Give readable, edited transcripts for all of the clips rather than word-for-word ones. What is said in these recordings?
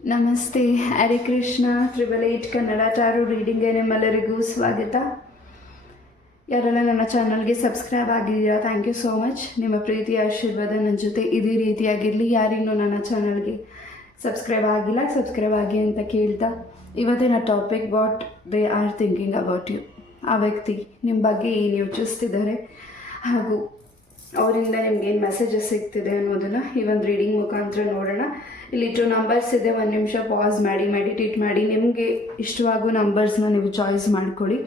ನಮಸ್ತೆ, ಹರೇ ಕೃಷ್ಣ. 888 ಕನ್ನಡ ಟಾರೋ ರೀಡಿಂಗ್ಗೆ ನಿಮ್ಮೆಲ್ಲರಿಗೂ ಸ್ವಾಗತ. ಯಾರೆಲ್ಲ ನನ್ನ ಚಾನಲ್ಗೆ ಸಬ್ಸ್ಕ್ರೈಬ್ ಆಗಿದ್ದೀರಾ, ಥ್ಯಾಂಕ್ ಯು ಸೋ ಮಚ್. ನಿಮ್ಮ ಪ್ರೀತಿಯ ಆಶೀರ್ವಾದ ನನ್ನ ಜೊತೆ ಇದೇ ರೀತಿಯಾಗಿರಲಿ. ಯಾರಿನ್ನೂ ನನ್ನ ಚಾನಲ್ಗೆ ಸಬ್ಸ್ಕ್ರೈಬ್ ಆಗಿಲ್ಲ, ಸಬ್ಸ್ಕ್ರೈಬ್ ಆಗಿ ಅಂತ ಕೇಳ್ತಾ, ಇವತ್ತಿನ topic what they are thinking about you. ಆ ವ್ಯಕ್ತಿ ನಿಮ್ಮ ಬಗ್ಗೆ ಏನು ಯೋಚಿಸ್ತಿದ್ದಾರೆ ಹಾಗೂ ಅವರಿಂದ ನಿಮ್ಗೇನು ಮೆಸೇಜಸ್ ಸಿಗ್ತಿದೆ ಅನ್ನೋದನ್ನು ಈ ಒಂದು ರೀಡಿಂಗ್ ಮುಖಾಂತರ ನೋಡೋಣ. ಇಲ್ಲಿ 2 ನಂಬರ್ಸ್ ಇದೆ. 1 ನಿಮಿಷ ಪಾಸ್ ಮಾಡಿ ಮೆಡಿಟೇಟ್ ಮಾಡಿ ನಿಮಗೆ ಇಷ್ಟವಾಗೋ ನಂಬರ್ಸ್ನ ನೀವು ಚಾಯ್ಸ್ ಮಾಡ್ಕೊಳ್ಳಿ.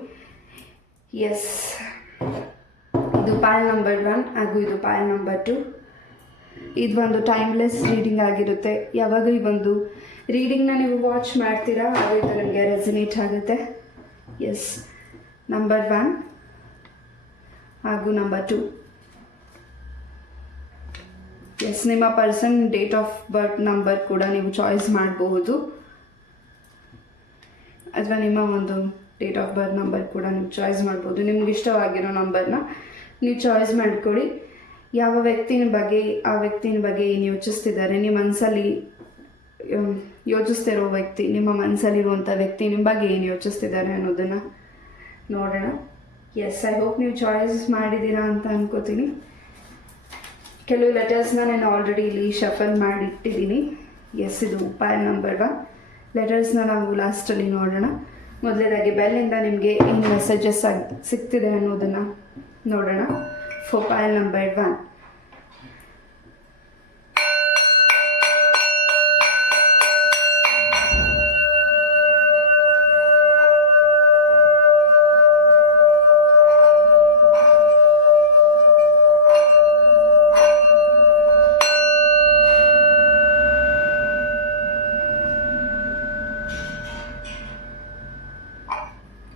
ಎಸ್, ಇದು ಪಾಲ್ ನಂಬರ್ 1 ಹಾಗೂ ಇದು ಪಾಲ್ ನಂಬರ್ 2. ಇದು ಒಂದು ಟೈಮ್ಲೆಸ್ ರೀಡಿಂಗ್ ಆಗಿರುತ್ತೆ. ಯಾವಾಗ ಈ ಒಂದು ರೀಡಿಂಗ್ನ ನೀವು ವಾಚ್ ಮಾಡ್ತೀರಾ ಆಗ ಇದು ನಿಮಗೆ ರೆಸನೇಟ್ ಆಗುತ್ತೆ. ಎಸ್, ನಂಬರ್ 1 ಹಾಗೂ ನಂಬರ್ 2. ಎಸ್, ನಿಮ್ಮ person date of birth number ಕೂಡ ನೀವು ಚಾಯ್ಸ್ ಮಾಡಬಹುದು, ಅಥವಾ ನಿಮ್ಮ ಒಂದು ಡೇಟ್ ಆಫ್ ಬರ್ತ್ ನಂಬರ್ ಕೂಡ ನೀವು ಚಾಯ್ಸ್ ಮಾಡ್ಬೋದು. ನಿಮ್ಗೆ ಇಷ್ಟವಾಗಿರೋ ನಂಬರ್ನ ನೀವು ಚಾಯ್ಸ್ ಮಾಡ್ಕೊಳ್ಳಿ. ಯಾವ ವ್ಯಕ್ತಿನ ಬಗ್ಗೆ, ಆ ವ್ಯಕ್ತಿನ ಬಗ್ಗೆ ಏನು ಯೋಚಿಸ್ತಿದ್ದಾರೆ, ನಿಮ್ಮ ಮನಸ್ಸಲ್ಲಿ ಯೋಚಿಸ್ತಿರೋ ವ್ಯಕ್ತಿ, ನಿಮ್ಮ ಮನಸ್ಸಲ್ಲಿರುವಂಥ ವ್ಯಕ್ತಿ ನಿಮ್ಮ ಬಗ್ಗೆ ಏನು ಯೋಚಿಸ್ತಿದ್ದಾರೆ ಅನ್ನೋದನ್ನು ನೋಡೋಣ. ಎಸ್, ಐ ಹೋಪ್ ನೀವು ಚಾಯ್ಸ್ ಮಾಡಿದ್ದೀರಾ ಅಂತ ಅನ್ಕೋತೀನಿ. ಕೆಲವು ಲೆಟರ್ಸ್ನ ನಾನು ಆಲ್ರೆಡಿ ಇಲ್ಲಿ ಶಫಲ್ ಮಾಡಿಟ್ಟಿದ್ದೀನಿ. ಎಸ್, ಇದು ಪಾಲ್ ನಂಬರ್ 1. ಲೆಟರ್ಸ್ನ ನಾವು ಲಾಸ್ಟಲ್ಲಿ ನೋಡೋಣ. ಮೊದಲನೇದಾಗಿ ಬೆಲ್ಲಿಂದ ನಿಮಗೆ ಏನು ಮೆಸೇಜಸ್ ಸಿಗ್ತಿದೆ ಅನ್ನೋದನ್ನು ನೋಡೋಣ. For pile number 1.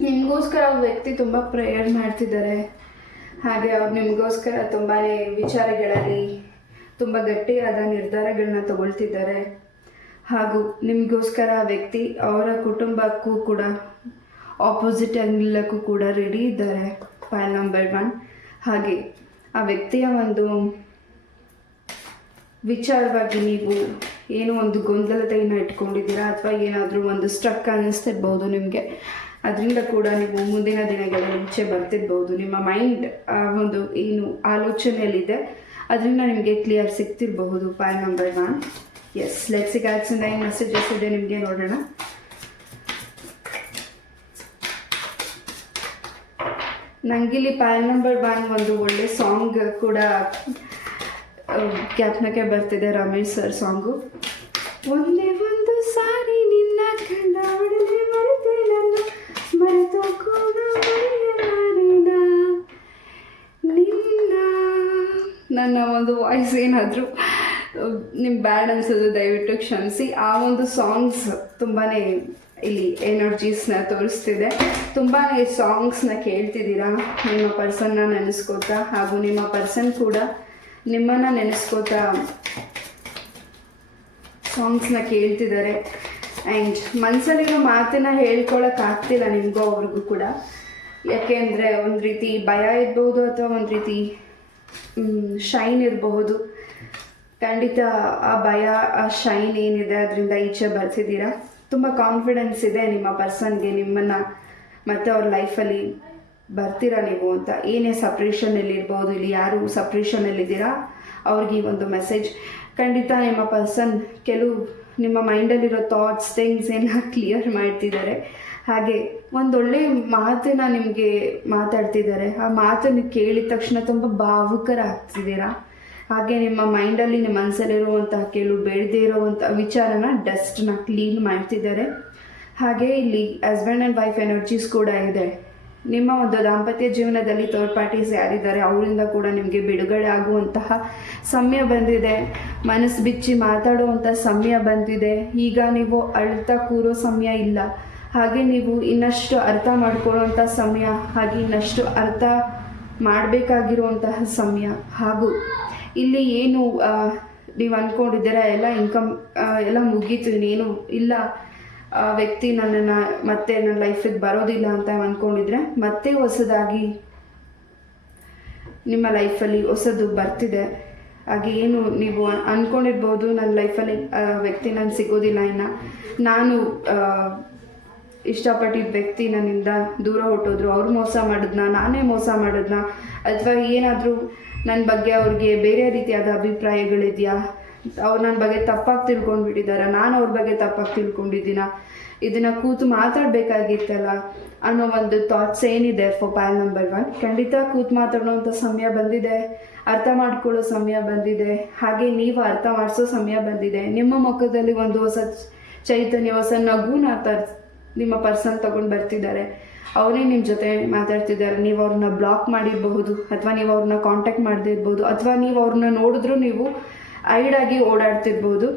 ನಿಮಗೋಸ್ಕರ ವ್ಯಕ್ತಿ ತುಂಬ ಪ್ರೇಯರ್ ಮಾಡ್ತಿದ್ದಾರೆ, ಹಾಗೆ ಅವ್ರು ನಿಮಗೋಸ್ಕರ ತುಂಬಾ ವಿಚಾರಗಳಲ್ಲಿ ತುಂಬ ಗಟ್ಟಿಯಾದ ನಿರ್ಧಾರಗಳನ್ನ ತಗೊಳ್ತಿದ್ದಾರೆ. ಹಾಗೂ ನಿಮಗೋಸ್ಕರ ವ್ಯಕ್ತಿ ಅವರ ಕುಟುಂಬಕ್ಕೂ ಕೂಡ ಆಪೋಸಿಟ್ ಆಗಲಿಕ್ಕೂ ಕೂಡ ರೆಡಿ ಇದ್ದಾರೆ. ಪಾಲ್ ನಂಬರ್ 1. ಹಾಗೆ ಆ ವ್ಯಕ್ತಿಯ ಒಂದು ವಿಚಾರವಾಗಿ ನೀವು ಏನೋ ಒಂದು ಗೊಂದಲತೆಯನ್ನು ಇಟ್ಕೊಂಡಿದ್ದೀರಾ, ಅಥವಾ ಏನಾದರೂ ಒಂದು ಸ್ಟ್ರಕ್ ಅನ್ನಿಸ್ತಿರ್ಬೋದು ನಿಮಗೆ. ಅದರಿಂದ ಕೂಡ ನೀವು ಮುಂದಿನ ದಿನಗಳಲ್ಲಿ ಈಚೆ ಬರ್ತಿರ್ಬೋದು. ನಿಮ್ಮ ಮೈಂಡ್ ಒಂದು ಏನು ಆಲೋಚನೆಯಲ್ಲಿದೆ ಅದರಿಂದ ನಿಮಗೆ ಕ್ಲಿಯರ್ ಸಿಗ್ತಿರಬಹುದು. Pile number 1. Yes, let's gods ಇಂದ ಏನು ಮೆಸೇಜಸ್ ಇದೆ ನಿಮಗೆ ನೋಡೋಣ. ನನಗಿಲ್ಲಿ ಪಾಲ್ ನಂಬರ್ 1 ಒಂದು ಒಳ್ಳೆ ಸಾಂಗ್ ಕೂಡ ಜ್ಞಾಪನಕ್ಕೆ ಬರ್ತಿದೆ, ರಮೇಶ್ ಸರ್ ಸಾಂಗು. ಒಂದೇ ಒಂದು ಸಾರಿ ನಿನ್ನ ಕಂಡ ಒಡನೆ ಮರೆತೆ ಮರೆತು ಕೂಡ ಮರೆಯಲಾರಿದ ನಿನ್ನ. ನನ್ನ ಒಂದು ವಾಯ್ಸ್ ಏನಾದರೂ ನಿಮ್ಗೆ ಬ್ಯಾಡ್ ಅನ್ಸೋದು ದಯವಿಟ್ಟು ಕ್ಷಮಿಸಿ. ಆ ಒಂದು ಸಾಂಗ್ಸ್ ತುಂಬಾ ಇಲ್ಲಿ ಎನರ್ಜೀಸ್ನ ತೋರಿಸ್ತಿದೆ. ತುಂಬಾ ಸಾಂಗ್ಸ್ನ ಕೇಳ್ತಿದ್ದೀರಾ ನಿಮ್ಮ ಪರ್ಸನ್ನ ನೆನೆಸ್ಕೋತಾ, ಹಾಗೂ ನಿಮ್ಮ ಪರ್ಸನ್ ಕೂಡ ನಿಮ್ಮನ್ನು ನೆನೆಸ್ಕೋತಾ ಸಾಂಗ್ಸ್ನ ಕೇಳ್ತಿದ್ದಾರೆ. ಆ್ಯಂಡ್ ಮನಸ್ಸಲ್ಲಿರೋ ಮಾತನ್ನು ಹೇಳ್ಕೊಳಕ್ಕಾಗ್ತಿಲ್ಲ ನಿಮಗೂ ಅವ್ರಿಗೂ ಕೂಡ. ಯಾಕೆಂದರೆ ಒಂದು ರೀತಿ ಭಯ ಇರ್ಬೋದು, ಅಥವಾ ಒಂದು ರೀತಿ ಶೈನ್ ಇರಬಹುದು. ಖಂಡಿತ ಆ ಭಯ, ಆ ಶೈನ್ ಏನಿದೆ ಅದರಿಂದ ಈಚೆ ಬರ್ತಿದ್ದೀರಾ. ತುಂಬ ಕಾನ್ಫಿಡೆನ್ಸ್ ಇದೆ ನಿಮ್ಮ ಪರ್ಸನ್ಗೆ, ನಿಮ್ಮನ್ನು ಮತ್ತು ಅವ್ರ ಲೈಫಲ್ಲಿ ಬರ್ತೀರಾ ನೀವು ಅಂತ. ಏನೇ ಸಪ್ರೇಷನಲ್ಲಿರ್ಬೋದು, ಇಲ್ಲಿ ಯಾರು ಸಪ್ರೇಷನಲ್ಲಿದ್ದೀರಾ ಅವ್ರಿಗೆ ಈ ಒಂದು ಮೆಸೇಜ್. ಖಂಡಿತ ನಿಮ್ಮ ಪರ್ಸನ್ ಕೆಲವು ನಿಮ್ಮ ಮೈಂಡಲ್ಲಿರೋ ಥಾಟ್ಸ್, ಥಿಂಗ್ಸ್ ಕ್ಲಿಯರ್ ಮಾಡ್ತಿದ್ದಾರೆ. ಹಾಗೆ ಒಂದೊಳ್ಳೆ ಮಾತನ್ನ ನಿಮಗೆ ಮಾತಾಡ್ತಿದ್ದಾರೆ. ಆ ಮಾತನ್ನು ಕೇಳಿದ ತಕ್ಷಣ ತುಂಬ ಭಾವುಕರಾಗ್ತಿದ್ದೀರಾ. ಹಾಗೆ ನಿಮ್ಮ ಮೈಂಡಲ್ಲಿ, ನಿಮ್ಮ ಮನಸ್ಸಲ್ಲಿರುವಂತಹ ಕೆಲವು ಬೇಡದೇ ಇರೋವಂಥ ವಿಚಾರನ, ಡಸ್ಟ್ನ ಕ್ಲೀನ್ ಮಾಡ್ತಿದ್ದಾರೆ. ಹಾಗೆ ಇಲ್ಲಿ ಹಸ್ಬೆಂಡ್ ಆ್ಯಂಡ್ ವೈಫ್ ಎನರ್ಜೀಸ್ ಕೂಡ ಇದೆ. ನಿಮ್ಮ ಒಂದು ದಾಂಪತ್ಯ ಜೀವನದಲ್ಲಿ ಥರ್ಡ್ ಪಾರ್ಟೀಸ್ ಯಾರಿದ್ದಾರೆ ಅವರಿಂದ ಕೂಡ ನಿಮಗೆ ಬಿಡುಗಡೆ ಆಗುವಂತಹ ಸಮಯ ಬಂದಿದೆ. ಮನಸ್ಸು ಬಿಚ್ಚಿ ಮಾತಾಡುವಂಥ ಸಮಯ ಬಂದಿದೆ. ಈಗ ನೀವು ಅಳ್ತಾ ಕೂರೋ ಸಮಯ ಇಲ್ಲ. ಹಾಗೆ ನೀವು ಇನ್ನಷ್ಟು ಅರ್ಥ ಮಾಡ್ಕೊಳ್ಳುವಂಥ ಸಮಯ, ಹಾಗೆ ಇನ್ನಷ್ಟು ಅರ್ಥ ಮಾಡಬೇಕಾಗಿರುವಂತಹ ಸಮಯ. ಹಾಗೂ ಇಲ್ಲಿ ಏನು ನೀವು ಅಂದ್ಕೊಂಡಿದ್ದೀರಾ ಎಲ್ಲ ಇನ್ಕಮ್ ಎಲ್ಲ ಮುಗೀತು, ಇನ್ನೇನು ಇಲ್ಲ, ವ್ಯಕ್ತಿ ನನ್ನನ್ನು ಮತ್ತೆ ನನ್ನ ಲೈಫಿಗೆ ಬರೋದಿಲ್ಲ ಅಂತ ಅಂದ್ಕೊಂಡಿದ್ರೆ ಮತ್ತೆ ಹೊಸದಾಗಿ ನಿಮ್ಮ ಲೈಫಲ್ಲಿ ಹೊಸದು ಬರ್ತಿದೆ. ಹಾಗೆ ಏನು ನೀವು ಅಂದ್ಕೊಂಡಿರ್ಬೋದು, ನನ್ನ ಲೈಫಲ್ಲಿ ವ್ಯಕ್ತಿ ನಾನು ಸಿಗೋದಿಲ್ಲ ಇನ್ನು, ನಾನು ಇಷ್ಟಪಟ್ಟಿದ್ದ ವ್ಯಕ್ತಿ ನನ್ನಿಂದ ದೂರ ಹೊಟ್ಟೋದ್ರು, ಅವ್ರು ಮೋಸ ಮಾಡಿದ್ನ, ನಾನೇ ಮೋಸ ಮಾಡಿದ್ನ, ಅಥವಾ ಏನಾದರೂ ನನ್ನ ಬಗ್ಗೆ ಅವ್ರಿಗೆ ಬೇರೆ ರೀತಿಯಾದ ಅಭಿಪ್ರಾಯಗಳಿದೆಯಾ, ಅವ್ರು ನನ್ನ ಬಗ್ಗೆ ತಪ್ಪಾಗಿ ತಿಳ್ಕೊಂಡ್ಬಿಟ್ಟಿದ್ದಾರೆ, ನಾನು ಅವ್ರ ಬಗ್ಗೆ ತಪ್ಪಾಗಿ ತಿಳ್ಕೊಂಡಿದ್ದೀನ, ಇದನ್ನು ಕೂತು ಮಾತಾಡಬೇಕಾಗಿತ್ತಲ್ಲ ಅನ್ನೋ ಒಂದು ಥಾಟ್ಸ್ ಏನಿದೆ ಫಾರ್ ಪೈಲ್ ನಂಬರ್ 1. ಖಂಡಿತ ಕೂತು ಮಾತಾಡೋವಂಥ ಸಮಯ ಬಂದಿದೆ, ಅರ್ಥ ಮಾಡ್ಕೊಳ್ಳೋ ಸಮಯ ಬಂದಿದೆ, ಹಾಗೆ ನೀವು ಅರ್ಥ ಮಾಡಿಸೋ ಸಮಯ ಬಂದಿದೆ. ನಿಮ್ಮ ಮುಖದಲ್ಲಿ ಒಂದು ಹೊಸ ಚೈತನ್ಯ, ಹೊಸ ನಗುನ ನಿಮ್ಮ ಪರ್ಸನ್ ತೊಗೊಂಡು ಬರ್ತಿದ್ದಾರೆ. ಅವರೇ ನಿಮ್ಮ ಜೊತೆ ಮಾತಾಡ್ತಿದ್ದಾರೆ. ನೀವು ಅವ್ರನ್ನ ಬ್ಲಾಕ್ ಮಾಡಿರಬಹುದು, ಅಥವಾ ನೀವು ಅವ್ರನ್ನ ಕಾಂಟ್ಯಾಕ್ಟ್ ಮಾಡದೇ ಇರ್ಬೋದು, ಅಥವಾ ನೀವು ಅವ್ರನ್ನ ನೋಡಿದ್ರೂ ನೀವು ಐಡಾಗಿ ಓಡಾಡ್ತಿರ್ಬೋದು.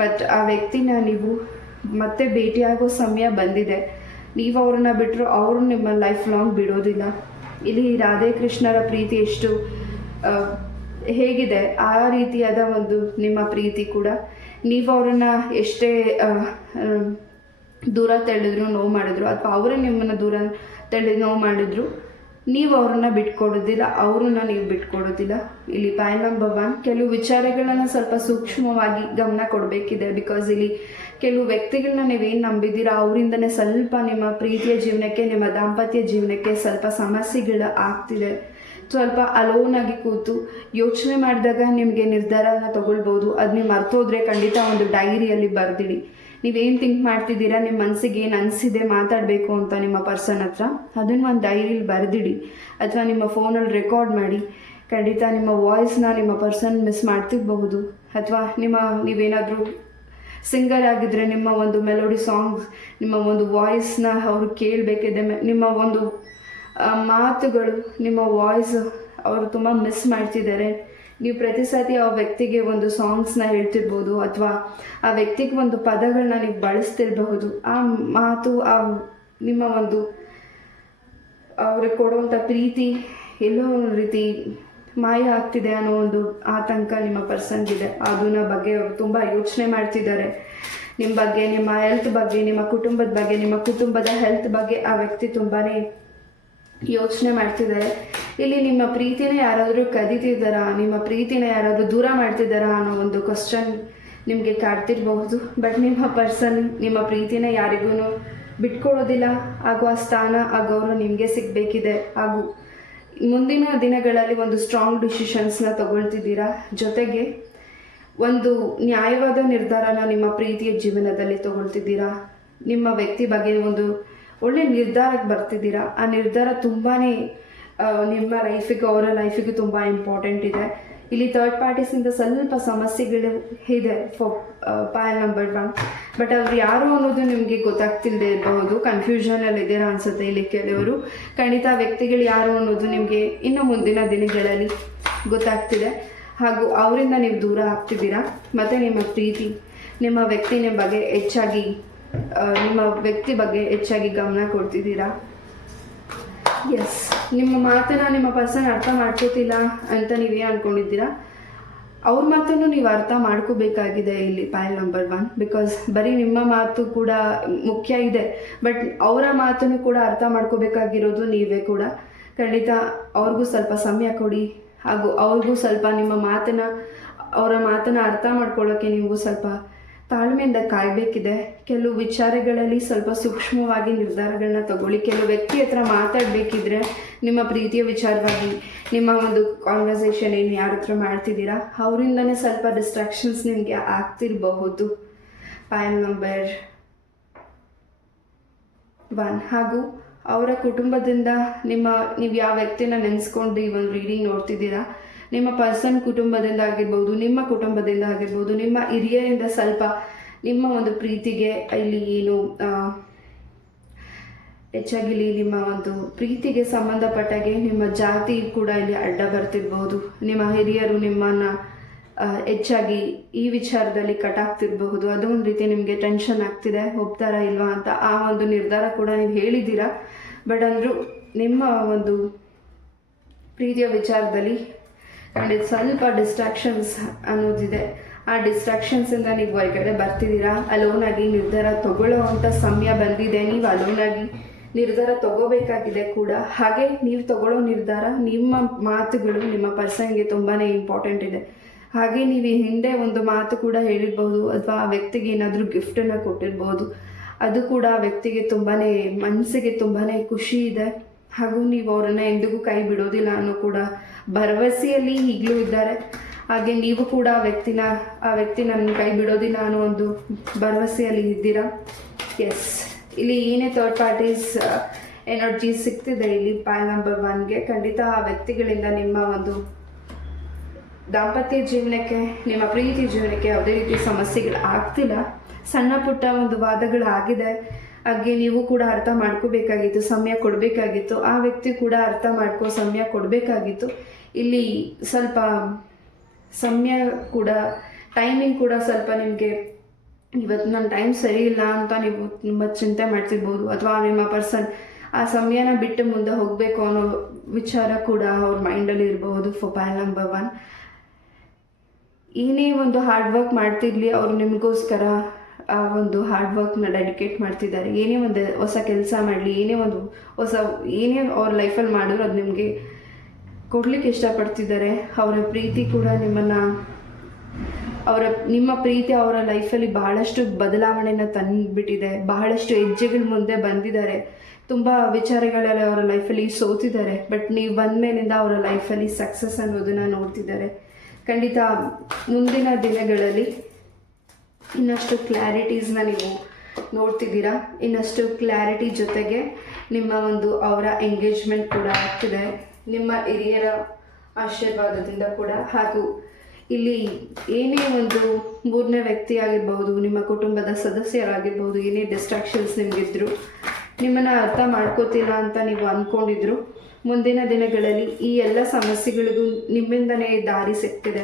ಬಟ್ ಆ ವ್ಯಕ್ತಿನ ನೀವು ಮತ್ತೆ ಭೇಟಿಯಾಗೋ ಸಮಯ ಬಂದಿದೆ. ನೀವು ಅವ್ರನ್ನ ಬಿಟ್ಟರು ಅವರು ನಿಮ್ಮ ಲೈಫ್ ಲಾಂಗ್ ಬಿಡೋದಿಲ್ಲ. ಇಲ್ಲಿ ರಾಧೆ ಕೃಷ್ಣರ ಪ್ರೀತಿ ಎಷ್ಟು ಹೇಗಿದೆ ಆ ರೀತಿಯಾದ ಒಂದು ನಿಮ್ಮ ಪ್ರೀತಿ ಕೂಡ. ನೀವು ಅವ್ರನ್ನ ಎಷ್ಟೇ ದೂರ ತಳ್ಳಿದ್ರು, ನೋವು ಮಾಡಿದ್ರು, ಅಥವಾ ಅವರೇ ನಿಮ್ಮನ್ನು ದೂರ ತಳ್ಳಿ ನೋವು ಮಾಡಿದ್ರು, ನೀವು ಅವ್ರನ್ನ ಬಿಟ್ಕೊಡೋದಿಲ್ಲ, ಅವ್ರನ್ನ ನೀವು ಬಿಟ್ಕೊಡೋದಿಲ್ಲ. ಇಲ್ಲಿ ಪೈಲ್ ನಂಬರ್ 1 ಕೆಲವು ವಿಚಾರಗಳನ್ನು ಸ್ವಲ್ಪ ಸೂಕ್ಷ್ಮವಾಗಿ ಗಮನ ಕೊಡಬೇಕಿದೆ. ಬಿಕಾಸ್ ಇಲ್ಲಿ ಕೆಲವು ವ್ಯಕ್ತಿಗಳನ್ನ ನೀವೇನು ನಂಬಿದ್ದೀರಾ ಅವರಿಂದನೇ ಸ್ವಲ್ಪ ನಿಮ್ಮ ಪ್ರೀತಿಯ ಜೀವನಕ್ಕೆ, ನಿಮ್ಮ ದಾಂಪತ್ಯ ಜೀವನಕ್ಕೆ ಸ್ವಲ್ಪ ಸಮಸ್ಯೆಗಳು ಆಗ್ತಿದೆ. ಸ್ವಲ್ಪ ಅಲೋನಾಗಿ ಕೂತು ಯೋಚನೆ ಮಾಡಿದಾಗ ನಿಮಗೆ ನಿರ್ಧಾರನ ತೊಗೊಳ್ಬೋದು. ಅದು ನೀವು ಮರ್ತೋದ್ರೆ ಖಂಡಿತ ಒಂದು ಡೈರಿಯಲ್ಲಿ ಬರೆದಿಡಿ. ನೀವೇನು ಥಿಂಕ್ ಮಾಡ್ತಿದ್ದೀರಾ, ನಿಮ್ಮ ಮನಸ್ಸಿಗೆ ಏನು ಅನಿಸಿದೆ ಮಾತಾಡಬೇಕು ಅಂತ ನಿಮ್ಮ ಪರ್ಸನ್ ಹತ್ರ, ಅದನ್ನು ಒಂದು ಡೈರಿಲಿ ಬರೆದಿಡಿ, ಅಥವಾ ನಿಮ್ಮ ಫೋನಲ್ಲಿ ರೆಕಾರ್ಡ್ ಮಾಡಿ. ಖಂಡಿತ ನಿಮ್ಮ ವಾಯ್ಸ್ನ ನಿಮ್ಮ ಪರ್ಸನ್ ಮಿಸ್ ಮಾಡ್ತಿರಬಹುದು, ಅಥವಾ ನೀವೇನಾದರೂ ಸಿಂಗರ್ ಆಗಿದ್ದರೆ ನಿಮ್ಮ ಒಂದು ಮೆಲೋಡಿ ಸಾಂಗ್ಸ್, ನಿಮ್ಮ ಒಂದು ವಾಯ್ಸ್ನ ಅವರು ಕೇಳಬೇಕಿದೆ, ನಿಮ್ಮ ಒಂದು ಮಾತುಗಳು, ನಿಮ್ಮ ವಾಯ್ಸ್ ಅವರು ತುಂಬ ಮಿಸ್ ಮಾಡ್ತಿದ್ದಾರೆ. ನೀವು ಪ್ರತಿ ಸತಿ ಆ ವ್ಯಕ್ತಿಗೆ ಒಂದು ಸಾಂಗ್ಸ್ನ ಹೇಳ್ತಿರ್ಬೋದು, ಅಥವಾ ಆ ವ್ಯಕ್ತಿಗೆ ಒಂದು ಪದಗಳನ್ನ ನೀವು ಬಳಸ್ತಿರಬಹುದು. ಆ ಮಾತು, ಆ ನಿಮ್ಮ ಒಂದು ಅವ್ರಿಗೆ ಕೊಡುವಂಥ ಪ್ರೀತಿ ಎಲ್ಲೋ ಒಂದು ರೀತಿ ಮಾಯ ಆಗ್ತಿದೆ ಅನ್ನೋ ಒಂದು ಆತಂಕ ನಿಮ್ಮ ಪರ್ಸನ್ಗಿದೆ. ಅದನ್ನ ಬಗ್ಗೆ ಅವರು ತುಂಬ ಯೋಚನೆ ಮಾಡ್ತಿದ್ದಾರೆ. ನಿಮ್ಮ ಬಗ್ಗೆ, ನಿಮ್ಮ ಹೆಲ್ತ್ ಬಗ್ಗೆ, ನಿಮ್ಮ ಕುಟುಂಬದ ಬಗ್ಗೆ, ನಿಮ್ಮ ಕುಟುಂಬದ ಹೆಲ್ತ್ ಬಗ್ಗೆ ಆ ವ್ಯಕ್ತಿ ತುಂಬಾ ಯೋಚನೆ ಮಾಡ್ತಿದ್ದಾರೆ. ಇಲ್ಲಿ ನಿಮ್ಮ ಪ್ರೀತಿನ ಯಾರಾದರೂ ಕದೀತಿದ್ದಾರಾ, ನಿಮ್ಮ ಪ್ರೀತಿನ ಯಾರಾದರೂ ದೂರ ಮಾಡ್ತಿದ್ದಾರಾ ಅನ್ನೋ ಒಂದು ಕ್ವಶನ್ ನಿಮಗೆ ಕಾಡ್ತಿರಬಹುದು. ಬಟ್ ನಿಮ್ಮ ಪರ್ಸನ್ ನಿಮ್ಮ ಪ್ರೀತಿನ ಯಾರಿಗೂ ಬಿಟ್ಕೊಡೋದಿಲ್ಲ. ಹಾಗೂ ಆ ಸ್ಥಾನ, ಆ ಗೌರವ ನಿಮಗೆ ಸಿಗಬೇಕಿದೆ. ಹಾಗೂ ಮುಂದಿನ ದಿನಗಳಲ್ಲಿ ಒಂದು ಸ್ಟ್ರಾಂಗ್ ಡಿಸಿಷನ್ಸ್ನ ತಗೊಳ್ತಿದ್ದೀರಾ. ಜೊತೆಗೆ ಒಂದು ನ್ಯಾಯವಾದ ನಿರ್ಧಾರನ ನಿಮ್ಮ ಪ್ರೀತಿಯ ಜೀವನದಲ್ಲಿ ತಗೊಳ್ತಿದ್ದೀರಾ. ನಿಮ್ಮ ವ್ಯಕ್ತಿ ಬಗ್ಗೆ ಒಂದು ಒಳ್ಳೆ ನಿರ್ಧಾರಕ್ಕೆ ಬರ್ತಿದ್ದೀರಾ. ಆ ನಿರ್ಧಾರ ತುಂಬಾ ನಿಮ್ಮ ಲೈಫಿಗೆ, ಅವರ ಲೈಫಿಗೆ ತುಂಬ ಇಂಪಾರ್ಟೆಂಟ್ ಇದೆ. ಇಲ್ಲಿ ಥರ್ಡ್ ಪಾರ್ಟೀಸಿಂದ ಸ್ವಲ್ಪ ಸಮಸ್ಯೆಗಳು ಇದೆ ಫಾರ್ ಪೈಲ್ ನಂಬರ್ 1. ಬಟ್ ಅವ್ರು ಯಾರು ಅನ್ನೋದು ನಿಮಗೆ ಗೊತ್ತಾಗ್ತಿಲ್ಲದೆ ಇರಬಹುದು, ಕನ್ಫ್ಯೂಷನಲ್ಲಿದ್ದೀರಾ ಅನಿಸುತ್ತೆ ಇಲ್ಲಿ ಕೆಲವರು. ಖಂಡಿತ ವ್ಯಕ್ತಿಗಳು ಯಾರು ಅನ್ನೋದು ನಿಮಗೆ ಇನ್ನು ಮುಂದಿನ ದಿನಗಳಲ್ಲಿ ಗೊತ್ತಾಗ್ತಿದೆ. ಹಾಗೂ ಅವರಿಂದ ನೀವು ದೂರ ಆಗ್ತಿದ್ದೀರಾ. ಮತ್ತು ನಿಮ್ಮ ಪ್ರೀತಿ, ನಿಮ್ಮ ವ್ಯಕ್ತಿ ನಿಮ್ಮ ಬಗ್ಗೆ ಹೆಚ್ಚಾಗಿ, ನಿಮ್ಮ ವ್ಯಕ್ತಿ ಬಗ್ಗೆ ಹೆಚ್ಚಾಗಿ ಗಮನ ಕೊಡ್ತಿದ್ದೀರಾ. ಎಸ್, ನಿಮ್ಮ ಮಾತನ್ನು ನಿಮ್ಮ ಪರ್ಸನ್ ಅರ್ಥ ಮಾಡ್ಕೋತಿಲ್ಲ ಅಂತ ನೀವೇ ಅಂದ್ಕೊಂಡಿದ್ದೀರಾ. ಅವ್ರ ಮಾತನ್ನು ನೀವು ಅರ್ಥ ಮಾಡ್ಕೋಬೇಕಾಗಿದೆ ಇಲ್ಲಿ ಪೈಲ್ ನಂಬರ್ 1. ಬಿಕಾಸ್ ಬರೀ ನಿಮ್ಮ ಮಾತು ಕೂಡ ಮುಖ್ಯ ಇದೆ, ಬಟ್ ಅವರ ಮಾತನ್ನು ಕೂಡ ಅರ್ಥ ಮಾಡ್ಕೋಬೇಕಾಗಿರೋದು ನೀವೇ ಕೂಡ. ಖಂಡಿತ ಅವ್ರಿಗೂ ಸ್ವಲ್ಪ ಸಮಯ ಕೊಡಿ. ಹಾಗೂ ಅವ್ರಿಗೂ ಸ್ವಲ್ಪ ನಿಮ್ಮ ಅವರ ಮಾತನ್ನು ಅರ್ಥ ಮಾಡ್ಕೊಳ್ಳೋಕ್ಕೆ ನೀವು ಸ್ವಲ್ಪ ತಾಳ್ಮೆಯಿಂದ ಕಾಯಬೇಕಿದೆ. ಕೆಲವು ವಿಚಾರಗಳಲ್ಲಿ ಸ್ವಲ್ಪ ಸೂಕ್ಷ್ಮವಾಗಿ ನಿರ್ಧಾರಗಳನ್ನ ತಗೊಳ್ಳಿ. ಕೆಲವು ವ್ಯಕ್ತಿ ಹತ್ರ ಮಾತಾಡಬೇಕಿದ್ರೆ ನಿಮ್ಮ ಪ್ರೀತಿಯ ವಿಚಾರವಾಗಿ, ನಿಮ್ಮ ಒಂದು ಕಾನ್ವರ್ಸೇಷನ್ ಏನು ಯಾರ ಹತ್ರ ಮಾಡ್ತಿದ್ದೀರಾ ಅವರಿಂದನೇ ಸ್ವಲ್ಪ ಡಿಸ್ಟ್ರಾಕ್ಷನ್ಸ್ ನಿಮಗೆ ಆಗ್ತಿರಬಹುದು. ಪೈಲ್ ನಂಬರ್ 1. ಹಾಗೂ ಅವರ ಕುಟುಂಬದಿಂದ ನೀವು ಯಾವ ವ್ಯಕ್ತಿನ ನೆನೆಸ್ಕೊಂಡು ಈ ಒಂದು ರೀಡಿಂಗ್ ನೋಡ್ತಿದ್ದೀರಾ, ನಿಮ್ಮ ಪರ್ಸನ್ ಕುಟುಂಬದಿಂದ ಆಗಿರ್ಬೋದು, ನಿಮ್ಮ ಕುಟುಂಬದಿಂದ ಆಗಿರ್ಬೋದು, ನಿಮ್ಮ ಹಿರಿಯರಿಂದ ಸ್ವಲ್ಪ ನಿಮ್ಮ ಒಂದು ಪ್ರೀತಿಗೆ ಇಲ್ಲಿ ಏನು ಹೆಚ್ಚಾಗಿ ಇಲ್ಲಿ ನಿಮ್ಮ ಒಂದು ಪ್ರೀತಿಗೆ ಸಂಬಂಧಪಟ್ಟಾಗೆ ನಿಮ್ಮ ಜಾತಿ ಕೂಡ ಇಲ್ಲಿ ಅಡ್ಡ ಬರ್ತಿರ್ಬಹುದು. ನಿಮ್ಮ ಹಿರಿಯರು ನಿಮ್ಮನ್ನು ಹೆಚ್ಚಾಗಿ ಈ ವಿಚಾರದಲ್ಲಿ ಕಟಾಕ್ತಿರಬಹುದು. ಅದೊಂದು ರೀತಿ ನಿಮಗೆ ಟೆನ್ಷನ್ ಆಗ್ತಿದೆ, ಒಪ್ತಾರಾ ಇಲ್ವಾ ಅಂತ. ಆ ಒಂದು ನಿರ್ಧಾರ ಕೂಡ ನೀವು ಹೇಳಿದ್ದೀರಾ. ಬಟ್ ಅಂದರೂ ನಿಮ್ಮ ಒಂದು ಪ್ರೀತಿಯ ವಿಚಾರದಲ್ಲಿ ಖಂಡಿತ ಸ್ವಲ್ಪ ಡಿಸ್ಟ್ರಾಕ್ಷನ್ಸ್ ಅನ್ನೋದಿದೆ. ಆ ಡಿಸ್ಟ್ರಾಕ್ಷನ್ಸಿಂದ ನೀವು ಹೊರಗಡೆ ಬರ್ತಿದ್ದೀರಾ. ಅಲೋನಾಗಿ ನಿರ್ಧಾರ ತಗೊಳ್ಳೋ ಅಂಥ ಸಮಯ ಬಂದಿದೆ. ನೀವು ಅಲೋನಾಗಿ ನಿರ್ಧಾರ ತಗೋಬೇಕಾಗಿದೆ ಕೂಡ. ಹಾಗೆ ನೀವು ತಗೊಳ್ಳೋ ನಿರ್ಧಾರ, ನಿಮ್ಮ ಮಾತುಗಳು ನಿಮ್ಮ ಪರ್ಸನ್ಗೆ ತುಂಬಾ ಇಂಪಾರ್ಟೆಂಟ್ ಇದೆ. ಹಾಗೆ ನೀವು ಈ ಹಿಂದೆ ಒಂದು ಮಾತು ಕೂಡ ಹೇಳಿರ್ಬೋದು, ಅಥವಾ ಆ ವ್ಯಕ್ತಿಗೆ ಏನಾದರೂ ಗಿಫ್ಟನ್ನು ಕೊಟ್ಟಿರ್ಬೋದು. ಅದು ಕೂಡ ಆ ವ್ಯಕ್ತಿಗೆ ತುಂಬಾ ಮನಸ್ಸಿಗೆ ತುಂಬಾ ಖುಷಿ ಇದೆ. ಹಾಗೂ ನೀವು ಅವರನ್ನು ಎಂದಿಗೂ ಕೈ ಬಿಡೋದಿಲ್ಲ ಅನ್ನೋ ಕೂಡ ಭರವಸೆಯಲ್ಲಿ ಈಗಲೂ ಇದ್ದಾರೆ. ಹಾಗೆ ನೀವು ಕೂಡ ಆ ವ್ಯಕ್ತಿ ನನ್ನ ಕೈ ಬಿಡೋದಿಲ್ಲ ಅನ್ನೋ ಒಂದು ಭರವಸೆಯಲ್ಲಿ ಇದ್ದೀರಾ. ಎಸ್, ಇಲ್ಲಿ ಏನೇ ಥರ್ಡ್ ಪಾರ್ಟೀಸ್ ಎನರ್ಜಿ ಸಿಗ್ತಿದೆ ಇಲ್ಲಿ ಪಾಯಲ್ ನಂಬರ್ 1ಗೆ, ಖಂಡಿತ ಆ ವ್ಯಕ್ತಿಗಳಿಂದ ನಿಮ್ಮ ಒಂದು ದಾಂಪತ್ಯ ಜೀವನಕ್ಕೆ, ನಿಮ್ಮ ಪ್ರೀತಿ ಜೀವನಕ್ಕೆ ಯಾವುದೇ ರೀತಿ ಸಮಸ್ಯೆಗಳು ಆಗ್ತಿಲ್ಲ. ಸಣ್ಣ ಪುಟ್ಟ ಒಂದು ವಾದಗಳಾಗಿದೆ. ಹಾಗೆ ನೀವು ಕೂಡ ಅರ್ಥ ಮಾಡ್ಕೋಬೇಕಾಗಿತ್ತು, ಸಮಯ ಕೊಡಬೇಕಾಗಿತ್ತು. ಆ ವ್ಯಕ್ತಿ ಕೂಡ ಅರ್ಥ ಮಾಡ್ಕೋ ಸಮಯ ಕೊಡಬೇಕಾಗಿತ್ತು. ಇಲ್ಲಿ ಸ್ವಲ್ಪ ಸಮಯ ಕೂಡ, ಟೈಮಿಂಗ್ ಕೂಡ ಸ್ವಲ್ಪ ನಿಮಗೆ ಇವತ್ತು ನನ್ನ ಟೈಮ್ ಸರಿ ಇಲ್ಲ ಅಂತ ನೀವು ತುಂಬ ಚಿಂತೆ ಮಾಡ್ತಿರ್ಬೋದು. ಅಥವಾ ನಿಮ್ಮ ಪರ್ಸನ್ ಆ ಸಮಯನ ಬಿಟ್ಟು ಮುಂದೆ ಹೋಗಬೇಕು ಅನ್ನೋ ವಿಚಾರ ಕೂಡ ಅವ್ರ ಮೈಂಡಲ್ಲಿ ಇರಬಹುದು. ಫಾರ್ ಪಾಯಲ್ ನಂಬರ್ 1, ಏನೇ ಒಂದು ಹಾರ್ಡ್ ವರ್ಕ್ ಮಾಡ್ತಿರ್ಲಿ, ಅವರು ನಿಮಗೋಸ್ಕರ ಆ ಒಂದು ಹಾರ್ಡ್ ವರ್ಕ್ನ ಡೆಡಿಕೇಟ್ ಮಾಡ್ತಿದ್ದಾರೆ. ಏನೇ ಒಂದು ಹೊಸ ಕೆಲಸ ಮಾಡಲಿ, ಏನೇ ಅವ್ರ ಲೈಫಲ್ಲಿ ಮಾಡಿದ್ರು ಅದು ನಿಮಗೆ ಕೊಡಲಿಕ್ಕೆ ಇಷ್ಟಪಡ್ತಿದ್ದಾರೆ. ಅವರ ಪ್ರೀತಿ ಕೂಡ ನಿಮ್ಮ ಪ್ರೀತಿ ಅವರ ಲೈಫಲ್ಲಿ ಬಹಳಷ್ಟು ಬದಲಾವಣೆನ ತಂದುಬಿಟ್ಟಿದೆ. ಬಹಳಷ್ಟು ಹೆಜ್ಜೆಗಳ ಮುಂದೆ ಬಂದಿದ್ದಾರೆ. ತುಂಬ ವಿಚಾರಗಳಲ್ಲಿ ಅವರ ಲೈಫಲ್ಲಿ ಸೋತಿದ್ದಾರೆ. ಬಟ್ ನೀವು ಬಂದ ಮೇಲಿಂದ ಅವರ ಲೈಫಲ್ಲಿ ಸಕ್ಸಸ್ ಅನ್ನೋದನ್ನು ನೋಡ್ತಿದ್ದಾರೆ. ಖಂಡಿತ ಮುಂದಿನ ದಿನಗಳಲ್ಲಿ ಇನ್ನಷ್ಟು ಕ್ಲಾರಿಟೀಸ್ನ ನೀವು ನೋಡ್ತಿದ್ದೀರಾ. ಇನ್ನಷ್ಟು ಕ್ಲಾರಿಟಿ ಜೊತೆಗೆ ನಿಮ್ಮ ಒಂದು ಅವರ ಎಂಗೇಜ್ಮೆಂಟ್ ಕೂಡ ಆಗ್ತಿದೆ, ನಿಮ್ಮ ಹಿರಿಯರ ಆಶೀರ್ವಾದದಿಂದ ಕೂಡ. ಹಾಗೂ ಇಲ್ಲಿ ಏನೇ ಒಂದು ಮೂರನೇ ವ್ಯಕ್ತಿ ಆಗಿರ್ಬೋದು, ನಿಮ್ಮ ಕುಟುಂಬದ ಸದಸ್ಯರಾಗಿರ್ಬೋದು, ಏನೇ ಡಿಸ್ಟ್ರಾಕ್ಷನ್ಸ್ ನಿಮಗಿದ್ರು, ನಿಮ್ಮನ್ನು ಅರ್ಥ ಮಾಡ್ಕೋತಿಲ್ಲ ಅಂತ ನೀವು ಅಂದ್ಕೊಂಡಿದ್ರು, ಮುಂದಿನ ದಿನಗಳಲ್ಲಿ ಈ ಎಲ್ಲ ಸಮಸ್ಯೆಗಳಿಗೂ ನಿಮ್ಮಿಂದನೇ ದಾರಿ ಸಿಗ್ತಿದೆ.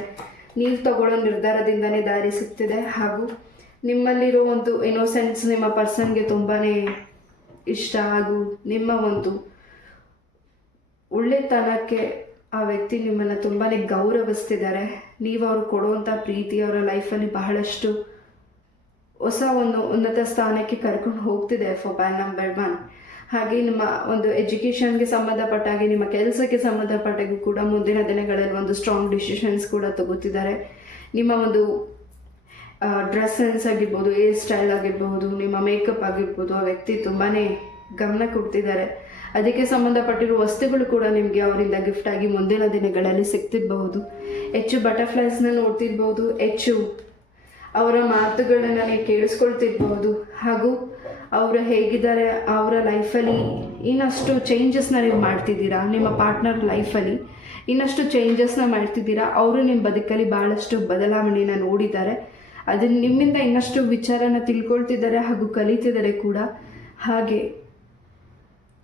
ನೀವು ತಗೊಳ್ಳೋ ನಿರ್ಧಾರದಿಂದನೇ ದಾರಿ ಸಿಗ್ತಿದೆ. ಹಾಗೂ ನಿಮ್ಮಲ್ಲಿರೋ ಒಂದು ಇನ್ನೋಸೆನ್ಸ್ ನಿಮ್ಮ ಪರ್ಸನ್ಗೆ ತುಂಬಾ ಇಷ್ಟ. ಹಾಗೂ ನಿಮ್ಮ ಒಂದು ಒಳ್ಳೆತನಕ್ಕೆ ಆ ವ್ಯಕ್ತಿ ನಿಮ್ಮನ್ನು ತುಂಬಾ ಗೌರವಿಸ್ತಿದ್ದಾರೆ. ನೀವು ಅವರು ಕೊಡುವಂಥ ಪ್ರೀತಿ ಅವರ ಲೈಫಲ್ಲಿ ಬಹಳಷ್ಟು ಹೊಸ ಒಂದು ಉನ್ನತ ಸ್ಥಾನಕ್ಕೆ ಕರ್ಕೊಂಡು ಹೋಗ್ತಿದೆ ಫಾರ್ ಪಾಯಲ್ ನಂಬರ್ 1. ಹಾಗೆ ನಿಮ್ಮ ಒಂದು ಎಜುಕೇಷನ್ಗೆ ಸಂಬಂಧಪಟ್ಟಾಗೆ, ನಿಮ್ಮ ಕೆಲಸಕ್ಕೆ ಸಂಬಂಧಪಟ್ಟಾಗೂ ಕೂಡ ಮುಂದಿನ ದಿನಗಳಲ್ಲಿ ಒಂದು ಸ್ಟ್ರಾಂಗ್ ಡಿಸಿಷನ್ಸ್ ಕೂಡ ತಗೋತಿದ್ದಾರೆ. ನಿಮ್ಮ ಒಂದು ಡ್ರೆಸ್ ಸೆನ್ಸ್ ಆಗಿರ್ಬೋದು, ಹೇರ್ ಸ್ಟೈಲ್ ಆಗಿರ್ಬೋದು, ನಿಮ್ಮ ಮೇಕಪ್ ಆಗಿರ್ಬೋದು, ಆ ವ್ಯಕ್ತಿ ತುಂಬಾ ಗಮನ ಕೊಡ್ತಿದ್ದಾರೆ. ಅದಕ್ಕೆ ಸಂಬಂಧಪಟ್ಟಿರೋ ವಸ್ತುಗಳು ಕೂಡ ನಿಮಗೆ ಅವರಿಂದ ಗಿಫ್ಟ್ ಆಗಿ ಮುಂದಿನ ದಿನಗಳಲ್ಲಿ ಸಿಗ್ತಿರಬಹುದು. ಹೆಚ್ಚು ಬಟರ್ಫ್ಲೈಸ್ನ ನೋಡ್ತಿರ್ಬೋದು, ಹೆಚ್ಚು ಅವರ ಮಾತುಗಳನ್ನು ನೀವು ಕೇಳಿಸ್ಕೊಳ್ತಿರ್ಬೋದು. ಹಾಗೂ ಅವರು ಹೇಗಿದ್ದಾರೆ, ಅವರ ಲೈಫಲ್ಲಿ ಇನ್ನಷ್ಟು ಚೇಂಜಸ್ನ ನೀವು ಮಾಡ್ತಿದ್ದೀರಾ. ನಿಮ್ಮ ಪಾರ್ಟ್ನರ್ ಲೈಫಲ್ಲಿ ಇನ್ನಷ್ಟು ಚೇಂಜಸ್ನ ಮಾಡ್ತಿದ್ದೀರಾ. ಅವರು ನಿಮ್ಮ ಬದುಕಲ್ಲಿ ಭಾಳಷ್ಟು ಬದಲಾವಣೆನ ನೋಡಿದ್ದಾರೆ. ಅದನ್ನು ನಿಮ್ಮಿಂದ ಇನ್ನಷ್ಟು ವಿಚಾರನ ತಿಳ್ಕೊಳ್ತಿದ್ದಾರೆ ಹಾಗೂ ಕಲಿತಿದ್ದಾರೆ ಕೂಡ. ಹಾಗೆ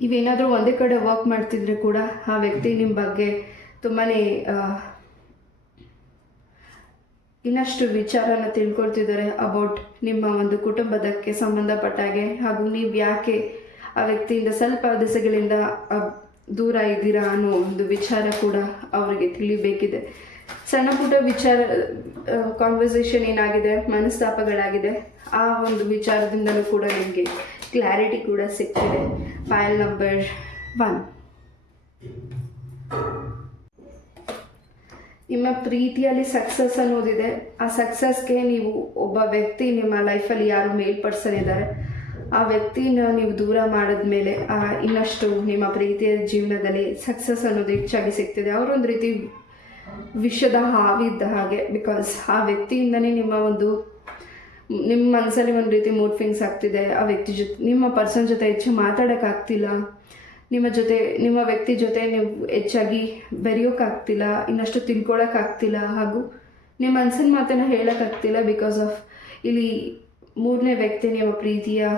ಇವೇನಾದರೂ ಒಂದೇ ಕಡೆ ವರ್ಕ್ ಮಾಡ್ತಿದ್ರೆ ಕೂಡ ಆ ವ್ಯಕ್ತಿ ನಿಮ್ಮ ಬಗ್ಗೆ ತುಂಬಾ ಇನ್ನಷ್ಟು ವಿಚಾರನ ತಿಳ್ಕೊಳ್ತಿದ್ದಾರೆ ಅಬೌಟ್ ನಿಮ್ಮ ಒಂದು ಕುಟುಂಬದಕ್ಕೆ ಸಂಬಂಧಪಟ್ಟಾಗೆ. ಹಾಗೂ ನೀವು ಯಾಕೆ ಆ ವ್ಯಕ್ತಿಯಿಂದ ಸ್ವಲ್ಪ ದಿಸೆಗಳಿಂದ ದೂರ ಇದ್ದೀರಾ ಅನ್ನೋ ಒಂದು ವಿಚಾರ ಕೂಡ ಅವರಿಗೆ ತಿಳಿಬೇಕಿದೆ. ಸಣ್ಣ ಪುಟ್ಟ ವಿಚಾರ ಕಾನ್ವರ್ಸೇಷನ್ ಏನಾಗಿದೆ, ಮನಸ್ತಾಪಗಳಾಗಿದೆ, ಆ ಒಂದು ವಿಚಾರದಿಂದಲೂ ಕೂಡ ನಿಮಗೆ ಕ್ಲಾರಿಟಿ ಕೂಡ ಸಿಗ್ತಿದೆ. ಪಾಯಲ್ ನಂಬರ್ 1, ನಿಮ್ಮ ಪ್ರೀತಿಯಲ್ಲಿ ಸಕ್ಸಸ್ ಅನ್ನೋದಿದೆ. ಆ ಸಕ್ಸಸ್ಗೆ ನೀವು ಒಬ್ಬ ವ್ಯಕ್ತಿ ನಿಮ್ಮ ಲೈಫಲ್ಲಿ ಯಾರು ಮೇಲ್ ಪರ್ಸನ್ ಇದ್ದಾರೆ, ಆ ವ್ಯಕ್ತಿನ ನೀವು ದೂರ ಮಾಡಿದ್ಮೇಲೆ ಇನ್ನಷ್ಟು ನಿಮ್ಮ ಪ್ರೀತಿಯ ಜೀವನದಲ್ಲಿ ಸಕ್ಸಸ್ ಅನ್ನೋದು ಹೆಚ್ಚಾಗಿ ಸಿಗ್ತಿದೆ. ಅವರೊಂದು ರೀತಿ ವಿಷದ ಹಾವಿದ್ದ ಹಾಗೆ. ಬಿಕಾಸ್ ಆ ವ್ಯಕ್ತಿಯಿಂದನೇ ನಿಮ್ಮ ಮನಸ್ಸಲ್ಲಿ ಒಂದು ರೀತಿ ಮೂಡ್ ಸ್ವಿಂಗ್ಸ್ ಆಗ್ತಿದೆ. ಆ ವ್ಯಕ್ತಿ ಜೊತೆ, ನಿಮ್ಮ ಪರ್ಸನ್ ಜೊತೆ ಹೆಚ್ಚು ಮಾತಾಡೋಕ್ಕಾಗ್ತಿಲ್ಲ. ನಿಮ್ಮ ವ್ಯಕ್ತಿ ಜೊತೆ ನೀವು ಹೆಚ್ಚಾಗಿ ಬೆರೆಯೋಕ್ಕಾಗ್ತಿಲ್ಲ, ಇನ್ನಷ್ಟು ತಿಳ್ಕೊಳಕ್ಕಾಗ್ತಿಲ್ಲ. ಹಾಗೂ ನಿಮ್ಮ ಮನಸ್ಸಿನ ಮಾತನ್ನು ಹೇಳೋಕ್ಕಾಗ್ತಿಲ್ಲ. ಬಿಕಾಸ್ ಆಫ್ ಇಲ್ಲಿ ಮೂರನೇ ವ್ಯಕ್ತಿ ನಿಮ್ಮ ಪ್ರೀತಿಯ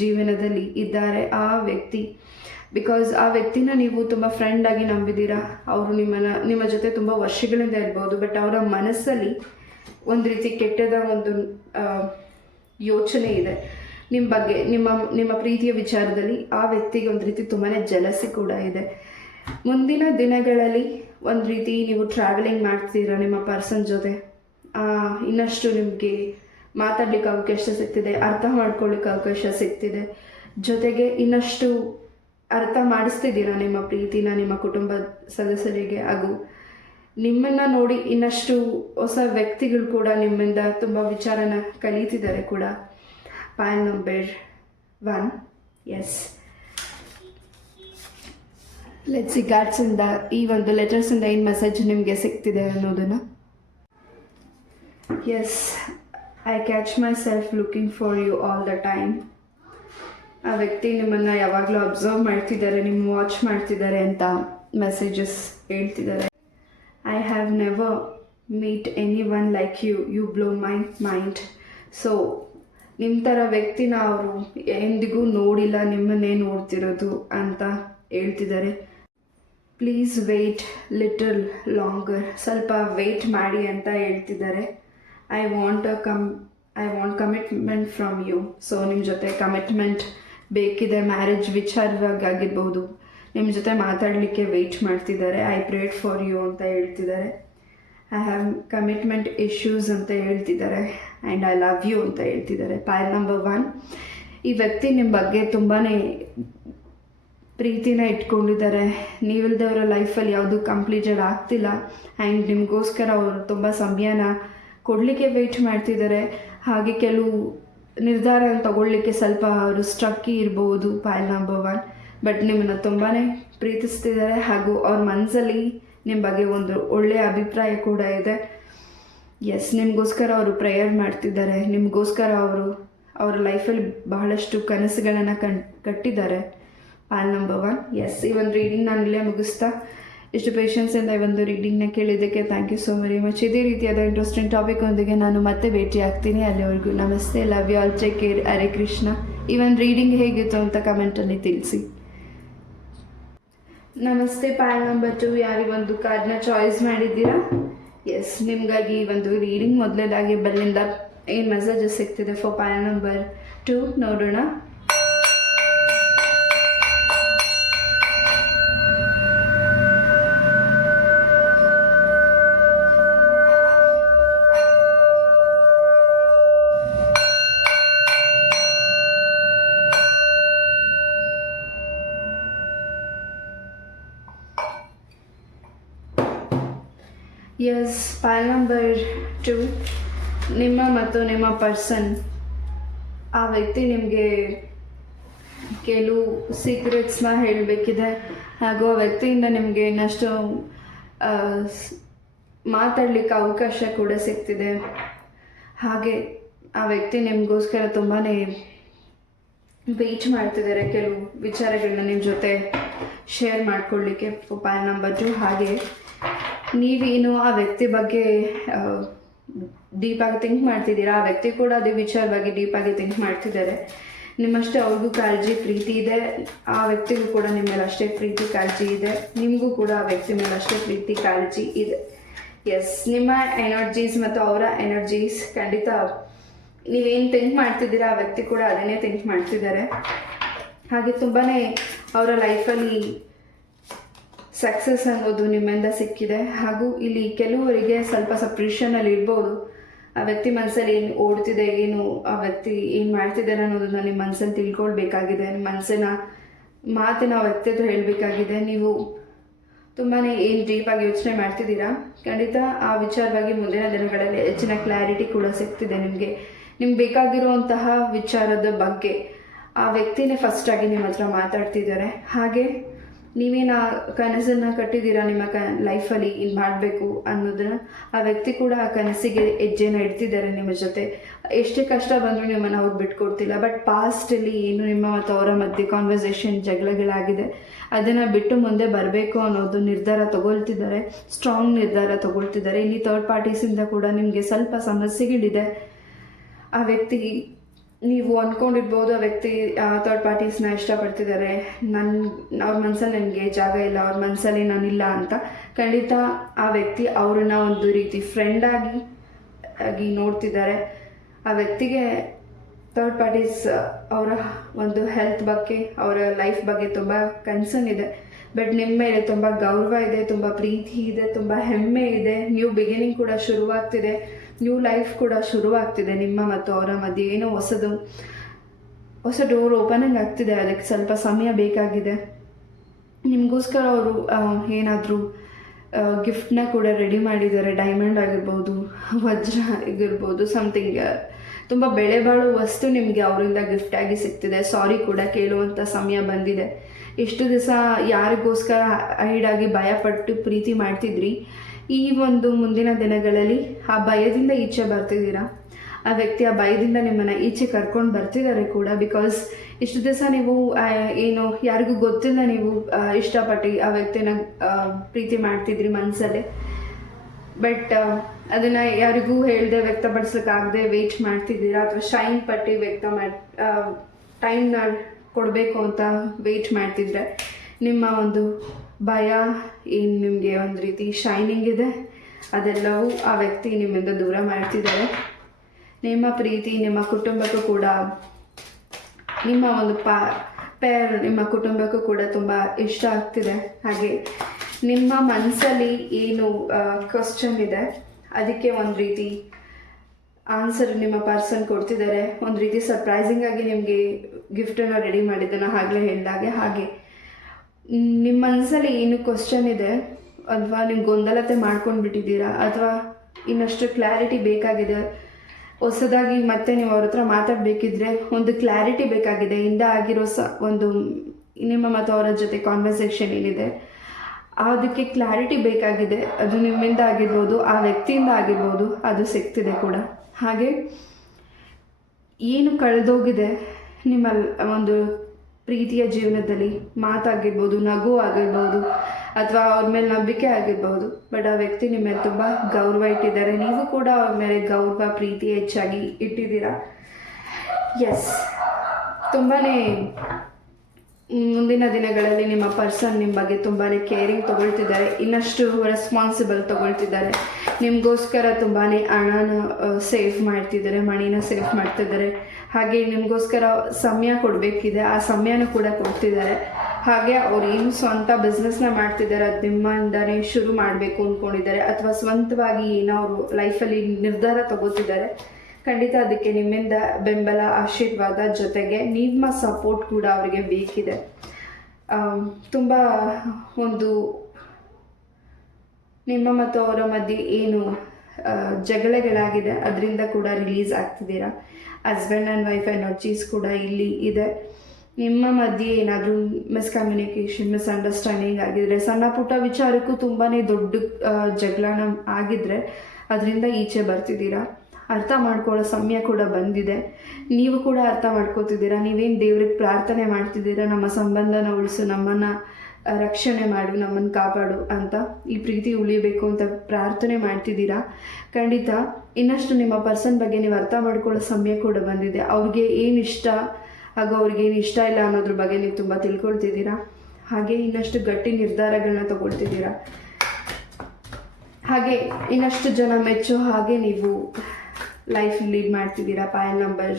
ಜೀವನದಲ್ಲಿ ಇದ್ದಾರೆ. ಆ ವ್ಯಕ್ತಿ, ಬಿಕಾಸ್ ಆ ವ್ಯಕ್ತಿನ ನೀವು ತುಂಬ ಫ್ರೆಂಡಾಗಿ ನಂಬಿದ್ದೀರಾ. ಅವರು ನಿಮ್ಮ ಜೊತೆ ತುಂಬ ವರ್ಷಗಳಿಂದ ಇರ್ಬೋದು. ಬಟ್ ಅವರ ಮನಸ್ಸಲ್ಲಿ ಒಂದು ರೀತಿ ಕೆಟ್ಟದ ಒಂದು ಯೋಚನೆ ಇದೆ ನಿಮ್ಮ ಬಗ್ಗೆ, ನಿಮ್ಮ ಪ್ರೀತಿಯ ವಿಚಾರದಲ್ಲಿ. ಆ ವ್ಯಕ್ತಿಗೆ ಒಂದು ರೀತಿ ತುಂಬಾ ಜಲಸಿ ಕೂಡ ಇದೆ. ಮುಂದಿನ ದಿನಗಳಲ್ಲಿ ಒಂದು ರೀತಿ ನೀವು ಟ್ರಾವೆಲಿಂಗ್ ಮಾಡ್ತೀರಾ ನಿಮ್ಮ ಪರ್ಸನ್ ಜೊತೆ. ಇನ್ನಷ್ಟು ನಿಮಗೆ ಮಾತಾಡ್ಲಿಕ್ಕೆ ಅವಕಾಶ ಸಿಗ್ತಿದೆ, ಅರ್ಥ ಮಾಡ್ಕೊಳ್ಳಿಕ್ಕೆ ಅವಕಾಶ ಸಿಗ್ತಿದೆ. ಜೊತೆಗೆ ಇನ್ನಷ್ಟು ಅರ್ಥ ಮಾಡಿಸ್ತಿದ್ದೀರಾ ನಿಮ್ಮ ಪ್ರೀತಿನ ನಿಮ್ಮ ಕುಟುಂಬ ಸದಸ್ಯರಿಗೆ. ಹಾಗೂ ನಿಮ್ಮನ್ನು ನೋಡಿ ಇನ್ನಷ್ಟು ಹೊಸ ವ್ಯಕ್ತಿಗಳು ಕೂಡ ನಿಮ್ಮಿಂದ ತುಂಬ ವಿಚಾರನ ಕಲಿತಿದ್ದಾರೆ ಕೂಡ. Pile number 1. Yes, let's see ಕಾರ್ಡ್ಸಿಂದ ಈ ಒಂದು ಲೆಟರ್ಸಿಂದ ಏನು ಮೆಸೇಜ್ ನಿಮಗೆ ಸಿಗ್ತಿದೆ ಅನ್ನೋದನ್ನು. Yes, I catch myself looking for you all the time. ಆ ವ್ಯಕ್ತಿ ನಿಮ್ಮನ್ನು ಯಾವಾಗಲೂ ಅಬ್ಸರ್ವ್ ಮಾಡ್ತಿದ್ದಾರೆ, ನಿಮ್ಮ ವಾಚ್ ಮಾಡ್ತಿದ್ದಾರೆ ಅಂತ ಮೆಸೇಜಸ್ ಹೇಳ್ತಿದ್ದಾರೆ. I have never meet anyone like you, you blow my mind. So ನಿಮ್ಮ ಥರ ವ್ಯಕ್ತಿನ ಅವರು ಎಂದಿಗೂ ನೋಡಿಲ್ಲ, ನಿಮ್ಮನ್ನೇ ನೋಡ್ತಿರೋದು ಅಂತ ಹೇಳ್ತಿದ್ದಾರೆ. ಪ್ಲೀಸ್ ವೆಯ್ಟ್ ಲಿಟಲ್ ಲಾಂಗರ್, ಸ್ವಲ್ಪ ವೆಯ್ಟ್ ಮಾಡಿ ಅಂತ ಹೇಳ್ತಿದ್ದಾರೆ. I want commitment from you. So ನಿಮ್ಮ ಜೊತೆ ಕಮಿಟ್ಮೆಂಟ್ ಬೇಕಿದೆ, ಮ್ಯಾರೇಜ್ ವಿಚಾರವಾಗಿರ್ಬೋದು, ನಿಮ್ಮ ಜೊತೆ ಮಾತಾಡಲಿಕ್ಕೆ ವೆಯ್ಟ್ ಮಾಡ್ತಿದ್ದಾರೆ. ಐ ಪ್ರೇಡ್ ಫಾರ್ ಯು ಅಂತ ಹೇಳ್ತಿದ್ದಾರೆ. ಐ ಹ್ಯಾವ್ ಕಮಿಟ್ಮೆಂಟ್ ಇಶ್ಯೂಸ್ ಅಂತ ಹೇಳ್ತಿದ್ದಾರೆ. ಆ್ಯಂಡ್ ಐ ಲವ್ ಯು ಅಂತ ಹೇಳ್ತಿದ್ದಾರೆ. ಪಾಯಲ್ ನಂಬರ್ 1, ಈ ವ್ಯಕ್ತಿ ನಿಮ್ಮ ಬಗ್ಗೆ ತುಂಬಾ ಪ್ರೀತಿನ ಇಟ್ಕೊಂಡಿದ್ದಾರೆ. ನೀವಿಲ್ದವರ ಲೈಫಲ್ಲಿ ಯಾವುದು ಕಂಪ್ಲೀಟೆಡ್ ಆಗ್ತಿಲ್ಲ. ಆ್ಯಂಡ್ ನಿಮಗೋಸ್ಕರ ಅವರು ತುಂಬ ಸಮಯನ ಕೊಡಲಿಕ್ಕೆ ವೆಯ್ಟ್ ಮಾಡ್ತಿದ್ದಾರೆ. ಹಾಗೆ ಕೆಲವು ನಿರ್ಧಾರ ತಗೊಳ್ಳಿಕ್ಕೆ ಸ್ವಲ್ಪ ಅವರು ಸ್ಟ್ರಕ್ಕಿ ಇರ್ಬೋದು ಪಾಯಲ್ ನಂಬರ್ 1. ಬಟ್ ನಿಮ್ಮನ್ನು ತುಂಬಾ ಪ್ರೀತಿಸ್ತಿದ್ದಾರೆ ಹಾಗೂ ಅವ್ರ ಮನಸ್ಸಲ್ಲಿ ನಿಮ್ಮ ಬಗ್ಗೆ ಒಂದು ಒಳ್ಳೆಯ ಅಭಿಪ್ರಾಯ ಕೂಡ ಇದೆ. ಎಸ್, ನಿಮಗೋಸ್ಕರ ಅವರು ಪ್ರೇಯರ್ ಮಾಡ್ತಿದ್ದಾರೆ. ನಿಮಗೋಸ್ಕರ ಅವರು ಅವರ ಲೈಫಲ್ಲಿ ಬಹಳಷ್ಟು ಕನಸುಗಳನ್ನು ಕಟ್ಟಿದ್ದಾರೆ. ಪಾಯಲ್ ನಂಬರ್ 1. ಎಸ್, ಈ ಒಂದು ರೀಡಿಂಗ್ ನಾನು ಇಲ್ಲೇ ಮುಗಿಸ್ತಾ ಇಷ್ಟು ಪೇಷನ್ಸಿಂದ ಈ ಒಂದು ರೀಡಿಂಗ್ನ ಕೇಳಿದ್ದಕ್ಕೆ thank you so very much. ಇದೇ ರೀತಿಯಾದ ಇಂಟ್ರೆಸ್ಟಿಂಗ್ ಟಾಪಿಕ್ ಒಂದಿಗೆ ನಾನು ಮತ್ತೆ ಭೇಟಿ ಆಗ್ತೀನಿ. ಅಲ್ಲಿವರೆಗೂ ನಮಸ್ತೆ, love you all, take care, Hare Krishna. ಈ ಒಂದು ರೀಡಿಂಗ್ ಹೇಗಿತ್ತು ಅಂತ ಕಮೆಂಟಲ್ಲಿ ತಿಳಿಸಿ. ನಮಸ್ತೆ ಪಾಯಲ್ ನಂಬರ್ 2, ಯಾರು ಒಂದು ಕಾರ್ಡ್ನ ಚಾಯ್ಸ್ ಮಾಡಿದ್ದೀರಾ? ಎಸ್, ನಿಮಗಾಗಿ ಈ ಒಂದು ರೀಡಿಂಗ್ ಮೊದಲೇದಾಗಿ ಬಲ್ಲಿಂದ ಏನು ಮೆಸೇಜಸ್ ಸಿಗ್ತಿದೆ ಫಾರ್ ಪಾಯಲ್ ನಂಬರ್ 2 ನೋಡೋಣ. ಎಸ್, ಪಾಯಲ್ ನಂಬರ್ 2, ನಿಮ್ಮ ಮತ್ತು ನಿಮ್ಮ ಪರ್ಸನ್, ಆ ವ್ಯಕ್ತಿ ನಿಮಗೆ ಕೆಲವು ಸೀಕ್ರೆಟ್ಸ್ನ ಹೇಳಬೇಕಿದೆ ಹಾಗೂ ಆ ವ್ಯಕ್ತಿಯಿಂದ ನಿಮಗೆ ಇನ್ನಷ್ಟು ಮಾತಾಡಲಿಕ್ಕೆ ಅವಕಾಶ ಕೂಡ ಸಿಗ್ತಿದೆ. ಹಾಗೆ ಆ ವ್ಯಕ್ತಿ ನಿಮಗೋಸ್ಕರ ತುಂಬಾ ವೆಯ್ಟ್ ಮಾಡ್ತಿದ್ದಾರೆ ಕೆಲವು ವಿಚಾರಗಳನ್ನ ನಿಮ್ಮ ಜೊತೆ ಶೇರ್ ಮಾಡ್ಕೊಳ್ಳಿಕ್ಕೆ ಪಾಯಲ್ ನಂಬರ್ 2. ಹಾಗೆ ನೀವೇನು ಆ ವ್ಯಕ್ತಿ ಬಗ್ಗೆ ಡೀಪಾಗಿ ಥಿಂಕ್ ಮಾಡ್ತಿದ್ದೀರಾ, ಆ ವ್ಯಕ್ತಿ ಕೂಡ ಅದೇ ವಿಚಾರವಾಗಿ ಡೀಪಾಗಿ ಥಿಂಕ್ ಮಾಡ್ತಿದ್ದಾರೆ. ನಿಮ್ಮಷ್ಟೇ ಅವ್ರಿಗೂ ಕಾಳಜಿ ಪ್ರೀತಿ ಇದೆ, ಆ ವ್ಯಕ್ತಿಗೂ ಕೂಡ ನಿಮ್ಮ ಮೇಲೆ ಅಷ್ಟೇ ಪ್ರೀತಿ ಕಾಳಜಿ ಇದೆ, ನಿಮಗೂ ಕೂಡ ಆ ವ್ಯಕ್ತಿ ಮೇಲೆ ಅಷ್ಟೇ ಪ್ರೀತಿ ಕಾಳಜಿ ಇದೆ. ಎಸ್, ನಿಮ್ಮ ಎನರ್ಜೀಸ್ ಮತ್ತು ಅವರ ಎನರ್ಜೀಸ್ ಖಂಡಿತ ನೀವೇನು ಥಿಂಕ್ ಮಾಡ್ತಿದ್ದೀರಾ ಆ ವ್ಯಕ್ತಿ ಕೂಡ ಅದನ್ನೇ ಥಿಂಕ್ ಮಾಡ್ತಿದ್ದಾರೆ. ಹಾಗೆ ತುಂಬಾ ಅವರ ಲೈಫಲ್ಲಿ ಸಕ್ಸಸ್ ಅನ್ನೋದು ನಿಮ್ಮಿಂದ ಸಿಕ್ಕಿದೆ. ಹಾಗೂ ಇಲ್ಲಿ ಕೆಲವರಿಗೆ ಸ್ವಲ್ಪ ಸಪ್ರೇಷನಲ್ಲಿ ಇರ್ಬೋದು. ಆ ವ್ಯಕ್ತಿ ಮನಸ್ಸಲ್ಲಿ ಏನು ಓಡ್ತಿದೆ, ಏನು ಆ ವ್ಯಕ್ತಿ ಏನು ಮಾಡ್ತಿದ್ದಾರೆ ಅನ್ನೋದನ್ನ ನಿಮ್ಮ ಮನಸ್ಸಲ್ಲಿ ತಿಳ್ಕೊಳ್ಬೇಕಾಗಿದೆ. ನಿಮ್ಮ ಮನಸ್ಸಿನ ಮಾತಿನ ಆ ವ್ಯಕ್ತಿ ಹತ್ರ ಹೇಳಬೇಕಾಗಿದೆ. ನೀವು ತುಂಬಾ ಏನು ಡೀಪಾಗಿ ಯೋಚನೆ ಮಾಡ್ತಿದ್ದೀರಾ. ಖಂಡಿತ ಆ ವಿಚಾರವಾಗಿ ಮುಂದಿನ ದಿನಗಳಲ್ಲಿ ಹೆಚ್ಚಿನ ಕ್ಲಾರಿಟಿ ಕೂಡ ಸಿಗ್ತಿದೆ ನಿಮಗೆ. ನಿಮ್ಗೆ ಬೇಕಾಗಿರುವಂತಹ ವಿಚಾರದ ಬಗ್ಗೆ ಆ ವ್ಯಕ್ತಿನೇ ಫಸ್ಟಾಗಿ ನಿಮ್ಮ ಹತ್ರ ಮಾತಾಡ್ತಿದ್ದಾರೆ. ಹಾಗೆ ನೀವೇನು ಆ ಕನಸನ್ನು ಕಟ್ಟಿದ್ದೀರಾ ನಿಮ್ಮ ಲೈಫಲ್ಲಿ ಇದು ಮಾಡಬೇಕು ಅನ್ನೋದನ್ನು, ಆ ವ್ಯಕ್ತಿ ಕೂಡ ಆ ಕನಸಿಗೆ ಹೆಜ್ಜೆನ ಇಡ್ತಿದ್ದಾರೆ ನಿಮ್ಮ ಜೊತೆ. ಎಷ್ಟೇ ಕಷ್ಟ ಬಂದರೂ ನಿಮ್ಮನ್ನು ಅವ್ರು ಬಿಟ್ಕೊಡ್ತಿಲ್ಲ. ಬಟ್ ಪಾಸ್ಟಲ್ಲಿ ಏನು ನಿಮ್ಮ ಮತ್ತು ಅವರ ಮಧ್ಯೆ ಕಾನ್ವರ್ಸೇಷನ್ ಜಗಳಗಳಾಗಿದೆ, ಅದನ್ನು ಬಿಟ್ಟು ಮುಂದೆ ಬರಬೇಕು ಅನ್ನೋದು ನಿರ್ಧಾರ ತಗೊಳ್ತಿದ್ದಾರೆ, ಸ್ಟ್ರಾಂಗ್ ನಿರ್ಧಾರ ತಗೊಳ್ತಿದ್ದಾರೆ. ಇಲ್ಲಿ ಥರ್ಡ್ ಪಾರ್ಟೀಸಿಂದ ಕೂಡ ನಿಮಗೆ ಸ್ವಲ್ಪ ಸಮಸ್ಯೆಗಳಿದೆ. ಆ ವ್ಯಕ್ತಿ ನೀವು ಅಂದ್ಕೊಂಡಿರ್ಬೋದು ಆ ವ್ಯಕ್ತಿ ಥರ್ಡ್ ಪಾರ್ಟೀಸ್ನ ಇಷ್ಟಪಡ್ತಿದ್ದಾರೆ, ಅವ್ರ ಮನಸ್ಸಲ್ಲಿ ನನಗೆ ಜಾಗ ಇಲ್ಲ, ಅವ್ರ ಮನಸ್ಸಲ್ಲಿ ನಾನಿಲ್ಲ ಅಂತ. ಖಂಡಿತ ಆ ವ್ಯಕ್ತಿ ಅವ್ರನ್ನ ಒಂದು ರೀತಿ ಫ್ರೆಂಡಾಗಿ ನೋಡ್ತಿದ್ದಾರೆ. ಆ ವ್ಯಕ್ತಿಗೆ ಥರ್ಡ್ ಪಾರ್ಟೀಸ್ ಅವರ ಒಂದು ಹೆಲ್ತ್ ಬಗ್ಗೆ, ಅವರ ಲೈಫ್ ಬಗ್ಗೆ ತುಂಬ ಕನ್ಸರ್ನ್ ಇದೆ. ಬಟ್ ನಿಮ್ಮ ಮೇಲೆ ತುಂಬ ಗೌರವ ಇದೆ, ತುಂಬ ಪ್ರೀತಿ ಇದೆ, ತುಂಬ ಹೆಮ್ಮೆ ಇದೆ. ನ್ಯೂ ಬಿಗಿನಿಂಗ್ ಕೂಡ ಶುರುವಾಗ್ತಿದೆ, ನ್ಯೂ ಲೈಫ್ ಕೂಡ ಶುರುವಾಗ್ತಿದೆ ನಿಮ್ಮ ಮತ್ತು ಅವರ ಮಧ್ಯೆ. ಏನೋ ಹೊಸ ಡೋರ್ ಓಪನಿಂಗ್ ಆಗ್ತಿದೆ. ಅದಕ್ಕೆ ಸ್ವಲ್ಪ ಸಮಯ ಬೇಕಾಗಿದೆ. ನಿಮಗೋಸ್ಕರ ಅವರು ಏನಾದರೂ ಗಿಫ್ಟ್ನ ಕೂಡ ರೆಡಿ ಮಾಡಿದ್ದಾರೆ. ಡೈಮಂಡ್ ಆಗಿರ್ಬೋದು, ವಜ್ರ ಆಗಿರ್ಬೋದು, ಸಮಥಿಂಗ್ ತುಂಬ ಬೆಲೆ ಬಾಳೋ ವಸ್ತು ನಿಮಗೆ ಅವರಿಂದ ಗಿಫ್ಟಾಗಿ ಸಿಗ್ತಿದೆ. ಸಾರಿ ಕೂಡ ಕೇಳುವಂಥ ಸಮಯ ಬಂದಿದೆ. ಇಷ್ಟು ದಿವಸ ಯಾರಿಗೋಸ್ಕರ ಹೈಡಾಗಿ ಭಯಪಟ್ಟು ಪ್ರೀತಿ ಮಾಡ್ತಿದ್ರಿ, ಈ ಒಂದು ಮುಂದಿನ ದಿನಗಳಲ್ಲಿ ಆ ಭಯದಿಂದ ಈಚೆ ಬರ್ತಿದ್ದೀರಾ. ಆ ವ್ಯಕ್ತಿ ಆ ಭಯದಿಂದ ನಿಮ್ಮನ್ನು ಈಚೆ ಕರ್ಕೊಂಡು ಬರ್ತಿದ್ದಾರೆ ಕೂಡ. ಬಿಕಾಸ್ ಇಷ್ಟು ದಿವಸ ನೀವು ಏನು ಯಾರಿಗೂ ಗೊತ್ತಿಲ್ಲ ನೀವು ಇಷ್ಟಪಟ್ಟು ಆ ವ್ಯಕ್ತಿನ ಪ್ರೀತಿ ಮಾಡ್ತಿದ್ರಿ ಮನಸ್ಸಲ್ಲೇ. ಬಟ್ ಅದನ್ನು ಯಾರಿಗೂ ಹೇಳದೆ ವ್ಯಕ್ತಪಡಿಸ್ಲಿಕ್ಕಾಗದೆ ವೆಯ್ಟ್ ಮಾಡ್ತಿದ್ದೀರಾ, ಅಥವಾ ಶೈನ್ ಪಟ್ಟು ಟೈಮ್ನ ಕೊಡಬೇಕು ಅಂತ ವೆಯ್ಟ್ ಮಾಡ್ತಿದ್ರೆ ನಿಮ್ಮ ಒಂದು ಭಯ ಏನು ನಿಮಗೆ ಒಂದು ರೀತಿ ಶೈನಿಂಗ್ ಇದೆ, ಅದೆಲ್ಲವೂ ಆ ವ್ಯಕ್ತಿ ನಿಮ್ಮಿಂದ ದೂರ ಮಾಡ್ತಿದ್ದಾರೆ. ನಿಮ್ಮ ಪ್ರೀತಿ ನಿಮ್ಮ ಕುಟುಂಬಕ್ಕೂ ಕೂಡ, ನಿಮ್ಮ ಒಂದು ಪೇರ್ ನಿಮ್ಮ ಕುಟುಂಬಕ್ಕೂ ಕೂಡ ತುಂಬ ಇಷ್ಟ ಆಗ್ತಿದೆ. ಹಾಗೆ ನಿಮ್ಮ ಮನಸ್ಸಲ್ಲಿ ಏನು ಕ್ವಶನ್ ಇದೆ ಅದಕ್ಕೆ ಒಂದು ರೀತಿ ಆನ್ಸರ್ ನಿಮ್ಮ ಪರ್ಸನ್ ಕೊಡ್ತಿದ್ದಾರೆ. ಒಂದು ರೀತಿ ಸರ್ಪ್ರೈಸಿಂಗ್ ಆಗಿ ನಿಮಗೆ ಗಿಫ್ಟನ್ನು ರೆಡಿ ಮಾಡಿದ್ದನ್ನು ಆಗಲೇ ಹೇಳಿದಾಗೆ. ಹಾಗೆ ನಿಮ್ಮ ಮನಸ್ಸಲ್ಲಿ ಏನು ಕ್ವಶನ್ ಇದೆ, ಅಥವಾ ನೀವು ಗೊಂದಲತೆ ಮಾಡ್ಕೊಂಡು ಬಿಟ್ಟಿದ್ದೀರಾ, ಅಥವಾ ಇನ್ನಷ್ಟು ಕ್ಲಾರಿಟಿ ಬೇಕಾಗಿದೆ, ಹೊಸದಾಗಿ ಮತ್ತೆ ನೀವು ಅವ್ರ ಹತ್ರ ಮಾತಾಡಬೇಕಿದ್ರೆ ಒಂದು ಕ್ಲಾರಿಟಿ ಬೇಕಾಗಿದೆ, ಹಿಂದೆ ಆಗಿರೋ ಒಂದು ನಿಮ್ಮ ಮತ್ತು ಅವರ ಜೊತೆ ಕಾನ್ವರ್ಸೇಷನ್ ಏನಿದೆ ಅದಕ್ಕೆ ಕ್ಲಾರಿಟಿ ಬೇಕಾಗಿದೆ. ಅದು ನಿಮ್ಮಿಂದ ಆಗಿರ್ಬೋದು, ಆ ವ್ಯಕ್ತಿಯಿಂದ ಆಗಿರ್ಬೋದು, ಅದು ಸಿಗ್ತಿದೆ ಕೂಡ. ಹಾಗೆ ಏನು ಕಳೆದೋಗಿದೆ ನಿಮ್ಮ ಒಂದು ಪ್ರೀತಿಯ ಜೀವನದಲ್ಲಿ, ಮಾತಾಗಿರ್ಬೋದು, ನಗು ಆಗಿರ್ಬೋದು, ಅಥವಾ ಅವ್ರ ಮೇಲೆ ನಂಬಿಕೆ ಆಗಿರ್ಬೋದು, ಬಟ್ ಆ ವ್ಯಕ್ತಿ ನಿಮ್ಮ ಮೇಲೆ ತುಂಬ ಗೌರವ ಇಟ್ಟಿದ್ದಾರೆ. ನೀವು ಕೂಡ ಅವ್ರ ಮೇಲೆ ಗೌರವ ಪ್ರೀತಿ ಹೆಚ್ಚಾಗಿ ಇಟ್ಟಿದ್ದೀರಾ. ಎಸ್, ತುಂಬಾ ಮುಂದಿನ ದಿನಗಳಲ್ಲಿ ನಿಮ್ಮ ಪರ್ಸನ್ ನಿಮ್ಮ ಬಗ್ಗೆ ತುಂಬಾ ಕೇರಿಂಗ್ ತೊಗೊಳ್ತಿದ್ದಾರೆ, ಇನ್ನಷ್ಟು ರೆಸ್ಪಾನ್ಸಿಬಲ್ ತೊಗೊಳ್ತಿದ್ದಾರೆ. ನಿಮಗೋಸ್ಕರ ತುಂಬಾ ಹಣನ ಸೇವ್ ಮಾಡ್ತಿದ್ದಾರೆ, ಮಣಿನ ಸೇವ್ ಮಾಡ್ತಿದ್ದಾರೆ. ಹಾಗೆ ನಿಮಗೋಸ್ಕರ ಸಮಯ ಕೊಡಬೇಕಿದೆ, ಆ ಸಮಯನೂ ಕೂಡ ಕೊಡ್ತಿದ್ದಾರೆ. ಹಾಗೆ ಅವ್ರು ಏನು ಸ್ವಂತ ಬಿಸ್ನೆಸ್ನ ಮಾಡ್ತಿದ್ದಾರೆ, ಅದು ನಿಮ್ಮಿಂದನೇ ಶುರು ಮಾಡಬೇಕು ಅಂದ್ಕೊಂಡಿದ್ದಾರೆ, ಅಥವಾ ಸ್ವಂತವಾಗಿ ಏನೋ ಅವರು ಲೈಫಲ್ಲಿ ನಿರ್ಧಾರ ತಗೋತಿದ್ದಾರೆ. ಖಂಡಿತ ಅದಕ್ಕೆ ನಿಮ್ಮಿಂದ ಬೆಂಬಲ, ಆಶೀರ್ವಾದ, ಜೊತೆಗೆ ನಿಮ್ಮ ಸಪೋರ್ಟ್ ಕೂಡ ಅವರಿಗೆ ಬೇಕಿದೆ. ತುಂಬ ಒಂದು ನಿಮ್ಮ ಮತ್ತು ಅವರ ಮಧ್ಯೆ ಏನು ಜಗಳಗಳಾಗಿದೆ ಅದರಿಂದ ಕೂಡ ರಿಲೀಸ್ ಆಗ್ತಿದ್ದೀರಾ. ಹಸ್ಬೆಂಡ್ ಆ್ಯಂಡ್ ವೈಫ್ ಎನರ್ಜೀಸ್ ಕೂಡ ಇಲ್ಲಿ ಇದೆ. ನಿಮ್ಮ ಮಧ್ಯೆ ಏನಾದರೂ ಮಿಸ್ಕಮ್ಯುನಿಕೇಷನ್, ಮಿಸ್ಅಂಡರ್ಸ್ಟ್ಯಾಂಡಿಂಗ್ ಆಗಿದ್ರೆ, ಸಣ್ಣ ಪುಟ್ಟ ವಿಚಾರಕ್ಕೂ ತುಂಬಾ ದೊಡ್ಡ ಜಗಳನ ಆಗಿದ್ರೆ ಅದರಿಂದ ಈಚೆ ಬರ್ತಿದ್ದೀರಾ. ಅರ್ಥ ಮಾಡ್ಕೊಳ್ಳೋ ಸಮಯ ಕೂಡ ಬಂದಿದೆ. ನೀವು ಕೂಡ ಅರ್ಥ ಮಾಡ್ಕೋತಿದ್ದೀರಾ. ನೀವೇನು ದೇವ್ರಿಗೆ ಪ್ರಾರ್ಥನೆ ಮಾಡ್ತಿದ್ದೀರಾ, ನಮ್ಮ ಸಂಬಂಧನ ಉಳಿಸು, ನಮ್ಮನ್ನು ರಕ್ಷಣೆ ಮಾಡು, ನಮ್ಮನ್ನು ಕಾಪಾಡು ಅಂತ, ಈ ಪ್ರೀತಿ ಉಳಿಬೇಕು ಅಂತ ಪ್ರಾರ್ಥನೆ ಮಾಡ್ತಿದ್ದೀರಾ. ಖಂಡಿತ ಇನ್ನಷ್ಟು ನಿಮ್ಮ ಪರ್ಸನ್ ಬಗ್ಗೆ ನೀವು ಅರ್ಥ ಮಾಡ್ಕೊಳ್ಳೋ ಸಮಯ ಕೂಡ ಬಂದಿದೆ. ಅವ್ರಿಗೆ ಏನು ಇಷ್ಟ ಹಾಗೂ ಅವ್ರಿಗೇನು ಇಷ್ಟ ಇಲ್ಲ ಅನ್ನೋದ್ರ ಬಗ್ಗೆ ನೀವು ತುಂಬ ತಿಳ್ಕೊಳ್ತಿದ್ದೀರಾ. ಹಾಗೆ ಇನ್ನಷ್ಟು ಗಟ್ಟಿ ನಿರ್ಧಾರಗಳನ್ನ ತಗೊಳ್ತಿದ್ದೀರಾ. ಹಾಗೆ ಇನ್ನಷ್ಟು ಜನ ಮೆಚ್ಚೋ ಹಾಗೆ ನೀವು ಲೈಫ್ ಲೀಡ್ ಮಾಡ್ತಿದ್ದೀರಾ. Pile number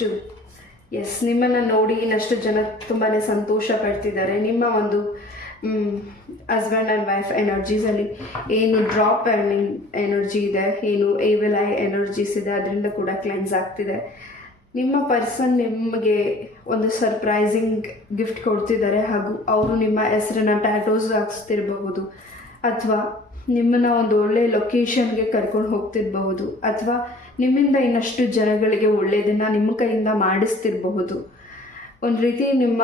2. ಎಸ್, ನಿಮ್ಮನ್ನು ನೋಡಿ ಇನ್ನಷ್ಟು ಜನ ತುಂಬಾ ಸಂತೋಷ ಪಡ್ತಿದ್ದಾರೆ. ನಿಮ್ಮ ಒಂದು ಹಸ್ಬೆಂಡ್ ಆ್ಯಂಡ್ ವೈಫ್ ಎನರ್ಜೀಸಲ್ಲಿ ಏನು ಡ್ರಾಪ್ ಎನರ್ಜಿ ಇದೆ, ಏನು ಏವಿಲ್ ಐ ಎನರ್ಜೀಸ್ ಇದೆ, ಅದರಿಂದ ಕೂಡ ಕ್ಲೆನ್ಸ್ ಆಗ್ತಿದೆ. ನಿಮ್ಮ ಪರ್ಸನ್ ನಿಮಗೆ ಒಂದು ಸರ್ಪ್ರೈಸಿಂಗ್ ಗಿಫ್ಟ್ ಕೊಡ್ತಿದ್ದಾರೆ. ಹಾಗೂ ಅವರು ನಿಮ್ಮ ಹೆಸರನ್ನ ಟ್ಯಾಟೋಸ್ ಹಾಕ್ಸ್ತಿರಬಹುದು, ಅಥವಾ ನಿಮ್ಮನ್ನು ಒಂದು ಒಳ್ಳೆಯ ಲೊಕೇಶನ್ಗೆ ಕರ್ಕೊಂಡು ಹೋಗ್ತಿರಬಹುದು, ಅಥವಾ ನಿಮ್ಮಿಂದ ಇನ್ನಷ್ಟು ಜನಗಳಿಗೆ ಒಳ್ಳೆಯದನ್ನು ನಿಮ್ಮ ಕೈಯಿಂದ ಮಾಡಿಸ್ತಿರಬಹುದು. ಒಂದು ರೀತಿ ನಿಮ್ಮ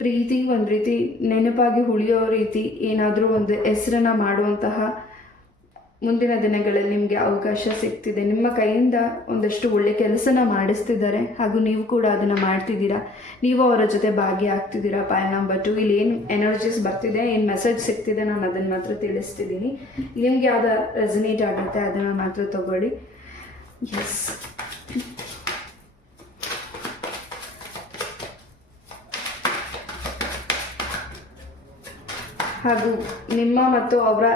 ಪ್ರೀತಿ ಒಂದು ರೀತಿ ನೆನಪಾಗಿ ಉಳಿಯೋ ರೀತಿ ಏನಾದರೂ ಒಂದು ಹೆಸರನ್ನು ಮಾಡುವಂತಹ ಮುಂದಿನ ದಿನಗಳಲ್ಲಿ ನಿಮಗೆ ಅವಕಾಶ ಸಿಗ್ತಿದೆ. ನಿಮ್ಮ ಕೈಯಿಂದ ಒಂದಷ್ಟು ಒಳ್ಳೆ ಕೆಲಸನ ಮಾಡಿಸ್ತಿದ್ದಾರೆ, ಹಾಗೂ ನೀವು ಕೂಡ ಅದನ್ನು ಮಾಡ್ತಿದ್ದೀರಾ. ನೀವು ಅವರ ಜೊತೆ ಭಾಗಿಯಾಗ್ತಿದ್ದೀರಾ. ಪಾಯಲ್ ನಂಬರ್ 2 ಇಲ್ಲಿ ಏನು ಎನರ್ಜೀಸ್ ಬರ್ತಿದೆ, ಏನು ಮೆಸೇಜ್ ಸಿಗ್ತಿದೆ, ನಾನು ಅದನ್ನು ಮಾತ್ರ ತಿಳಿಸ್ತಿದ್ದೀನಿ. ನಿಮ್ಗೆ ಯಾವ್ದು ರೆಸನೇಟ್ ಆಗುತ್ತೆ ಅದನ್ನು ಮಾತ್ರ ತಗೊಳ್ಳಿ. ಎಸ್, ಹಾಗೂ ನಿಮ್ಮ ಮತ್ತು ಅವರ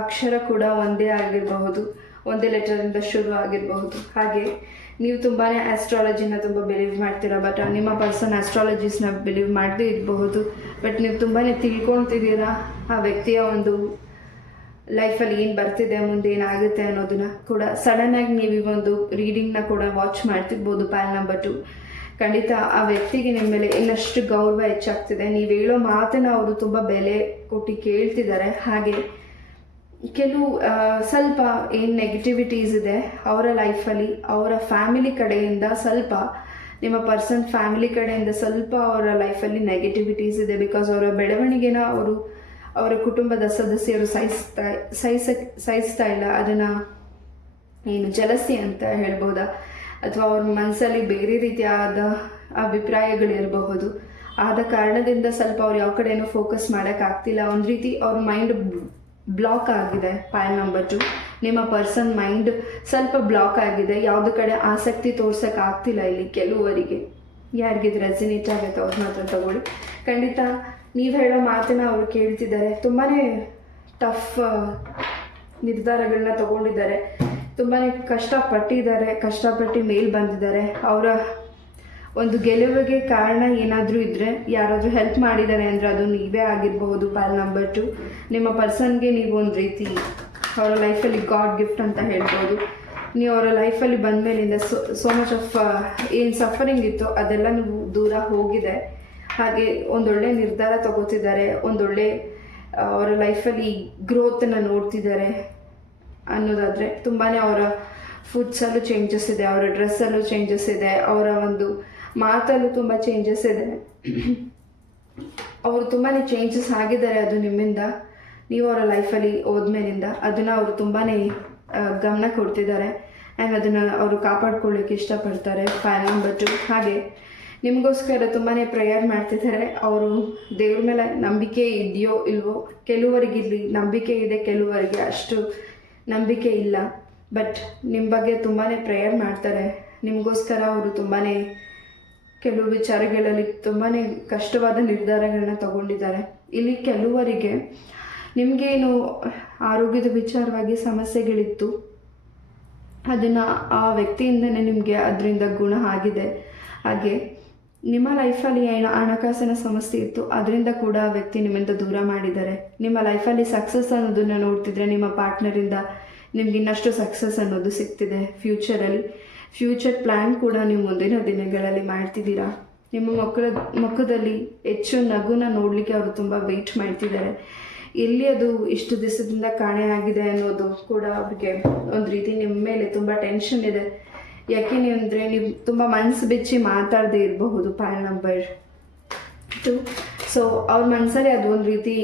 ಅಕ್ಷರ ಕೂಡ ಒಂದೇ ಆಗಿರಬಹುದು, ಒಂದೇ ಲೆಟರಿಂದ ಶುರು ಆಗಿರಬಹುದು. ಹಾಗೆ ನೀವು ತುಂಬಾ ಆಸ್ಟ್ರಾಲಜಿನ ತುಂಬ ಬಿಲೀವ್ ಮಾಡ್ತೀರಾ, ಬಟ್ ನಿಮ್ಮ ಪರ್ಸನ್ ಆಸ್ಟ್ರಾಲಜಿಸ್ನ ಬಿಲೀವ್ ಮಾಡದೇ ಇರಬಹುದು. ಬಟ್ ನೀವು ತುಂಬಾ ತಿಳ್ಕೊಳ್ತಿದ್ದೀರಾ ಆ ವ್ಯಕ್ತಿಯ ಒಂದು ಲೈಫಲ್ಲಿ ಏನು ಬರ್ತಿದೆ, ಮುಂದೆ ಏನಾಗುತ್ತೆ ಅನ್ನೋದನ್ನ ಕೂಡ. ಸಡನ್ನಾಗಿ ನೀವು ಈ ಒಂದು ರೀಡಿಂಗ್ನ ಕೂಡ ವಾಚ್ ಮಾಡ್ತಿರ್ಬೋದು. ಪಾಯಲ್ ನಂಬರ್ 2 ಖಂಡಿತ ಆ ವ್ಯಕ್ತಿಗೆ ನಿಮ್ಮ ಮೇಲೆ ಇನ್ನಷ್ಟು ಗೌರವ ಹೆಚ್ಚಾಗ್ತಿದೆ. ನೀವು ಹೇಳೋ ಮಾತನ್ನು ಅವರು ತುಂಬ ಬೆಲೆ ಕೊಟ್ಟು ಕೇಳ್ತಿದ್ದಾರೆ. ಹಾಗೆ ಕೆಲವು ಸ್ವಲ್ಪ ಏನು ನೆಗೆಟಿವಿಟೀಸ್ ಇದೆ ಅವರ ಲೈಫಲ್ಲಿ, ಅವರ ಫ್ಯಾಮಿಲಿ ಕಡೆಯಿಂದ ಸ್ವಲ್ಪ, ನಿಮ್ಮ ಪರ್ಸನ್ ಫ್ಯಾಮಿಲಿ ಕಡೆಯಿಂದ ಸ್ವಲ್ಪ ಅವರ ಲೈಫಲ್ಲಿ ನೆಗೆಟಿವಿಟೀಸ್ ಇದೆ. ಬಿಕಾಸ್ ಅವರ ಬೆಳವಣಿಗೆನ ಅವರ ಕುಟುಂಬದ ಸದಸ್ಯರು ಸಹಿಸ್ತಾ ಇಲ್ಲ. ಅದನ್ನು ಏನು ಜಲಸಿ ಅಂತ ಹೇಳ್ಬೋದಾ, ಅಥವಾ ಅವ್ರ ಮನಸ್ಸಲ್ಲಿ ಬೇರೆ ರೀತಿಯಾದ ಅಭಿಪ್ರಾಯಗಳಿರಬಹುದು. ಆದ ಕಾರಣದಿಂದ ಸ್ವಲ್ಪ ಅವ್ರು ಯಾವ ಕಡೆನೂ ಫೋಕಸ್ ಮಾಡೋಕ್ಕಾಗ್ತಿಲ್ಲ. ಒಂದು ರೀತಿ ಅವ್ರ ಮೈಂಡ್ ಬ್ಲಾಕ್ ಆಗಿದೆ. ಫೈಲ್ ನಂಬರ್ 2, ನಿಮ್ಮ ಪರ್ಸನ್ ಮೈಂಡ್ ಸ್ವಲ್ಪ ಬ್ಲಾಕ್ ಆಗಿದೆ. ಯಾವುದೇ ಕಡೆ ಆಸಕ್ತಿ ತೋರ್ಸೋಕ್ಕಾಗ್ತಿಲ್ಲ ಇಲ್ಲಿ ಕೆಲವರಿಗೆ. ಯಾರಿಗಿದು ರೆಸಿನೇಟ್ ಆಗುತ್ತೆ ಅವ್ರ ಮಾತ್ರ ತಗೊಳ್ಳಿ. ಖಂಡಿತ ನೀವು ಹೇಳೋ ಮಾತನ್ನು ಅವರು ಕೇಳ್ತಿದ್ದಾರೆ. ತುಂಬಾ ಟಫ್ ನಿರ್ಧಾರಗಳನ್ನ ತಗೊಂಡಿದ್ದಾರೆ. ತುಂಬಾ ಕಷ್ಟಪಟ್ಟು ಮೇಲೆ ಬಂದಿದ್ದಾರೆ. ಅವರ ಒಂದು ಗೆಲುವಿಗೆ ಕಾರಣ ಏನಾದರೂ ಇದ್ದರೆ, ಯಾರಾದರೂ ಹೆಲ್ಪ್ ಮಾಡಿದ್ದಾರೆ ಅಂದರೆ ಅದು ನೀವೇ ಆಗಿರಬಹುದು. ಫೈಲ್ ನಂಬರ್ 2, ನಿಮ್ಮ ಪರ್ಸನ್ಗೆ ನೀವು ಒಂದು ರೀತಿ ಅವರ ಲೈಫಲ್ಲಿ ಗಾಡ್ ಗಿಫ್ಟ್ ಅಂತ ಹೇಳ್ಬೋದು. ನೀವು ಅವರ ಲೈಫಲ್ಲಿ ಬಂದ ಮೇಲಿಂದ ಸೋ ಮಚ್ ಆಫ್ ಏನು ಸಫರಿಂಗ್ ಇತ್ತು ಅದೆಲ್ಲ ನೀವು ದೂರ ಹೋಗಿದೆ. ಹಾಗೆ ಒಂದೊಳ್ಳೆ ನಿರ್ಧಾರ ತಗೋತಿದ್ದಾರೆ. ಒಂದೊಳ್ಳೆ ಅವರ ಲೈಫಲ್ಲಿ ಗ್ರೋತನ್ನು ನೋಡ್ತಿದ್ದಾರೆ ಅನ್ನೋದಾದರೆ, ತುಂಬಾ ಅವರ ಫುಡ್ಸಲ್ಲೂ ಚೇಂಜಸ್ ಇದೆ, ಅವರ ಡ್ರೆಸ್ಸಲ್ಲೂ ಚೇಂಜಸ್ ಇದೆ, ಅವರ ಒಂದು ಮಾತಲ್ಲೂ ತುಂಬ ಚೇಂಜಸ್ ಇದೆ. ಅವರು ತುಂಬಾ ಚೇಂಜಸ್ ಆಗಿದ್ದಾರೆ. ಅದು ನಿಮ್ಮಿಂದ, ನೀವು ಅವರ ಲೈಫಲ್ಲಿ ಹೋದ್ಮೇಲಿಂದ ಅದನ್ನು ಅವರು ತುಂಬಾ ಗಮನ ಕೊಡ್ತಿದ್ದಾರೆ. ಆ್ಯಂಡ್ ಅದನ್ನು ಅವರು ಕಾಪಾಡ್ಕೊಳ್ಳಿಕ್ಕೆ ಇಷ್ಟಪಡ್ತಾರೆ. ಫೈಲ್ ನಂಬರ್ 2, ಹಾಗೆ ನಿಮಗೋಸ್ಕರ ತುಂಬಾ ಪ್ರೇಯರ್ ಮಾಡ್ತಿದ್ದಾರೆ. ಅವರು ದೇವ್ರ ಮೇಲೆ ನಂಬಿಕೆ ಇದೆಯೋ ಇಲ್ವೋ, ಕೆಲವರಿಗಿರಲಿ ನಂಬಿಕೆ ಇದೆ, ಕೆಲವರಿಗೆ ಅಷ್ಟು ನಂಬಿಕೆ ಇಲ್ಲ. ಬಟ್ ನಿಮ್ಮ ಬಗ್ಗೆ ತುಂಬಾ ಪ್ರೇಯರ್ ಮಾಡ್ತಾರೆ. ನಿಮಗೋಸ್ಕರ ಅವರು ತುಂಬಾ ಕೆಲವು ವಿಚಾರಗಳಲ್ಲಿ ತುಂಬಾ ಕಷ್ಟವಾದ ನಿರ್ಧಾರಗಳನ್ನ ತಗೊಂಡಿದ್ದಾರೆ. ಇಲ್ಲಿ ಕೆಲವರಿಗೆ ನಿಮಗೇನು ಆರೋಗ್ಯದ ವಿಚಾರವಾಗಿ ಸಮಸ್ಯೆಗಳಿತ್ತು, ಅದನ್ನು ಆ ವ್ಯಕ್ತಿಯಿಂದನೇ ನಿಮಗೆ ಅದರಿಂದ ಗುಣ ಆಗಿದೆ. ಹಾಗೆ ನಿಮ್ಮ ಲೈಫಲ್ಲಿ ಏನು ಹಣಕಾಸಿನ ಸಮಸ್ಯೆ ಇತ್ತು ಅದರಿಂದ ಕೂಡ ಆ ವ್ಯಕ್ತಿ ನಿಮ್ಮಿಂದ ದೂರ ಮಾಡಿದ್ದಾರೆ. ನಿಮ್ಮ ಲೈಫಲ್ಲಿ ಸಕ್ಸಸ್ ಅನ್ನೋದನ್ನು ನೋಡ್ತಿದ್ರೆ ನಿಮ್ಮ ಪಾರ್ಟ್ನರಿಂದ ನಿಮ್ಗೆ ಇನ್ನಷ್ಟು ಸಕ್ಸಸ್ ಅನ್ನೋದು ಸಿಗ್ತಿದೆ. ಫ್ಯೂಚರ್ ಪ್ಲ್ಯಾನ್ ಕೂಡ ನೀವು ಮುಂದಿನ ದಿನಗಳಲ್ಲಿ ಮಾಡ್ತಿದ್ದೀರಾ. ನಿಮ್ಮ ಮುಖದಲ್ಲಿ ಹೆಚ್ಚು ನಗುನ ನೋಡಲಿಕ್ಕೆ ಅವರು ತುಂಬ ವೆಯ್ಟ್ ಮಾಡ್ತಿದ್ದಾರೆ. ಎಲ್ಲಿ ಅದು ಇಷ್ಟು ದಿವಸದಿಂದ ಕಾಣೆಯಾಗಿದೆ ಅನ್ನೋದು ಕೂಡ ಅವ್ರಿಗೆ ಒಂದು ರೀತಿ ನಿಮ್ಮ ಮೇಲೆ ತುಂಬ ಟೆನ್ಷನ್ ಇದೆ. ಯಾಕೆ ಅಂದರೆ ನೀವು ತುಂಬ ಮನಸ್ಸು ಬಿಚ್ಚಿ ಮಾತಾಡದೇ ಇರಬಹುದು. ಫೈಲ್ ನಂಬರ್ 2, ಸೊ ಅವ್ರ ಮನಸ್ಸಲ್ಲಿ ಅದು ಒಂದು ರೀತಿ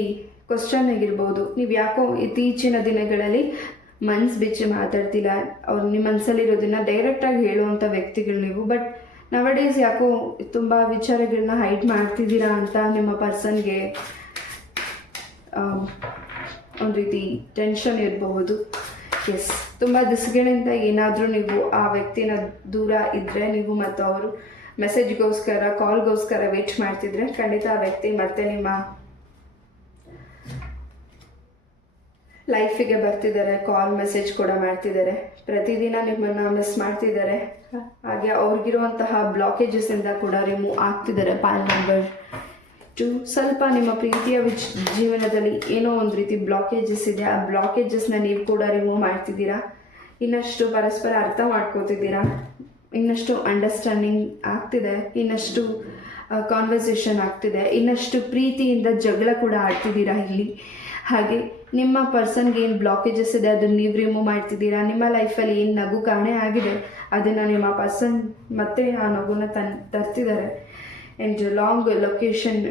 ಕ್ವಶನ್ ಆಗಿರ್ಬೋದು. ನೀವು ಯಾಕೋ ಇತ್ತೀಚಿನ ದಿನಗಳಲ್ಲಿ ಮನಸ್ಸು ಬಿಚ್ಚಿ ಮಾತಾಡ್ತಿಲ್ಲ. ಅವ್ರು ನಿಮ್ಮ ಮನಸ್ಸಲ್ಲಿರೋದನ್ನ ಡೈರೆಕ್ಟಾಗಿ ಹೇಳುವಂಥ ವ್ಯಕ್ತಿಗಳು ನೀವು. ಬಟ್ ನವಡೇಸ್ ಯಾಕೋ ತುಂಬ ವಿಚಾರಗಳನ್ನ ಹೈಡ್ ಮಾಡ್ತಿದ್ದೀರಾ ಅಂತ ನಿಮ್ಮ ಪರ್ಸನ್ಗೆ ಒಂದು ರೀತಿ ಟೆನ್ಷನ್ ಇರಬಹುದು. ಎಸ್, ತುಂಬ ದಿವಸಗಳಿಂದ ಏನಾದರೂ ನೀವು ಆ ವ್ಯಕ್ತಿನ ದೂರ ಇದ್ದರೆ, ನೀವು ಮತ್ತು ಅವರು ಮೆಸೇಜ್ಗೋಸ್ಕರ ಕಾಲ್ಗೋಸ್ಕರ ವೇಟ್ ಮಾಡ್ತಿದ್ರೆ, ಖಂಡಿತ ಆ ವ್ಯಕ್ತಿ ಮತ್ತೆ ನಿಮ್ಮ ಲೈಫಿಗೆ ಬರ್ತಿದ್ದಾರೆ. ಕಾಲ್ ಮೆಸೇಜ್ ಕೂಡ ಮಾಡ್ತಿದ್ದಾರೆ. ಪ್ರತಿದಿನ ನಿಮ್ಮನ್ನು ಮಿಸ್ ಮಾಡ್ತಿದ್ದಾರೆ. ಹಾಗೆ ಅವ್ರಿಗಿರುವಂತಹ ಬ್ಲಾಕೇಜಸ್ಸಿಂದ ಕೂಡ ರಿಮೂವ್ ಆಗ್ತಿದ್ದಾರೆ. ಫೈಲ್ ನಂಬರ್ 2, ಸ್ವಲ್ಪ ನಿಮ್ಮ ಪ್ರೀತಿಯ ಜೀವನದಲ್ಲಿ ಏನೋ ಒಂದು ರೀತಿ ಬ್ಲಾಕೇಜಸ್ ಇದೆ. ಆ ಬ್ಲಾಕೇಜಸ್ನ ನೀವು ಕೂಡ ರಿಮೂವ್ ಮಾಡ್ತಿದ್ದೀರಾ. ಇನ್ನಷ್ಟು ಪರಸ್ಪರ ಅರ್ಥ ಮಾಡ್ಕೋತಿದ್ದೀರಾ. ಇನ್ನಷ್ಟು ಅಂಡರ್ಸ್ಟ್ಯಾಂಡಿಂಗ್ ಆಗ್ತಿದೆ. ಇನ್ನಷ್ಟು ಕಾನ್ವರ್ಸೇಷನ್ ಆಗ್ತಿದೆ. ಇನ್ನಷ್ಟು ಪ್ರೀತಿಯಿಂದ ಜಗಳ ಕೂಡ ಆಡ್ತಿದ್ದೀರಾ ಇಲ್ಲಿ. ಹಾಗೆ ನಿಮ್ಮ ಪರ್ಸನ್ಗೆ ಏನು ಬ್ಲಾಕೇಜಸ್ ಇದೆ ಅದನ್ನು ನೀವು ರಿಮೂವ್ ಮಾಡ್ತಿದ್ದೀರಾ. ನಿಮ್ಮ ಲೈಫಲ್ಲಿ ಏನು ನಗು ಕಾಣೆ ಆಗಿದೆ ಅದನ್ನು ನಿಮ್ಮ ಪರ್ಸನ್ ಮತ್ತೆ ಆ ನಗುನ ತರ್ತಿದ್ದಾರೆ. ಆ್ಯಂಡ್ ಲಾಂಗ್ ಲೊಕೇಶನ್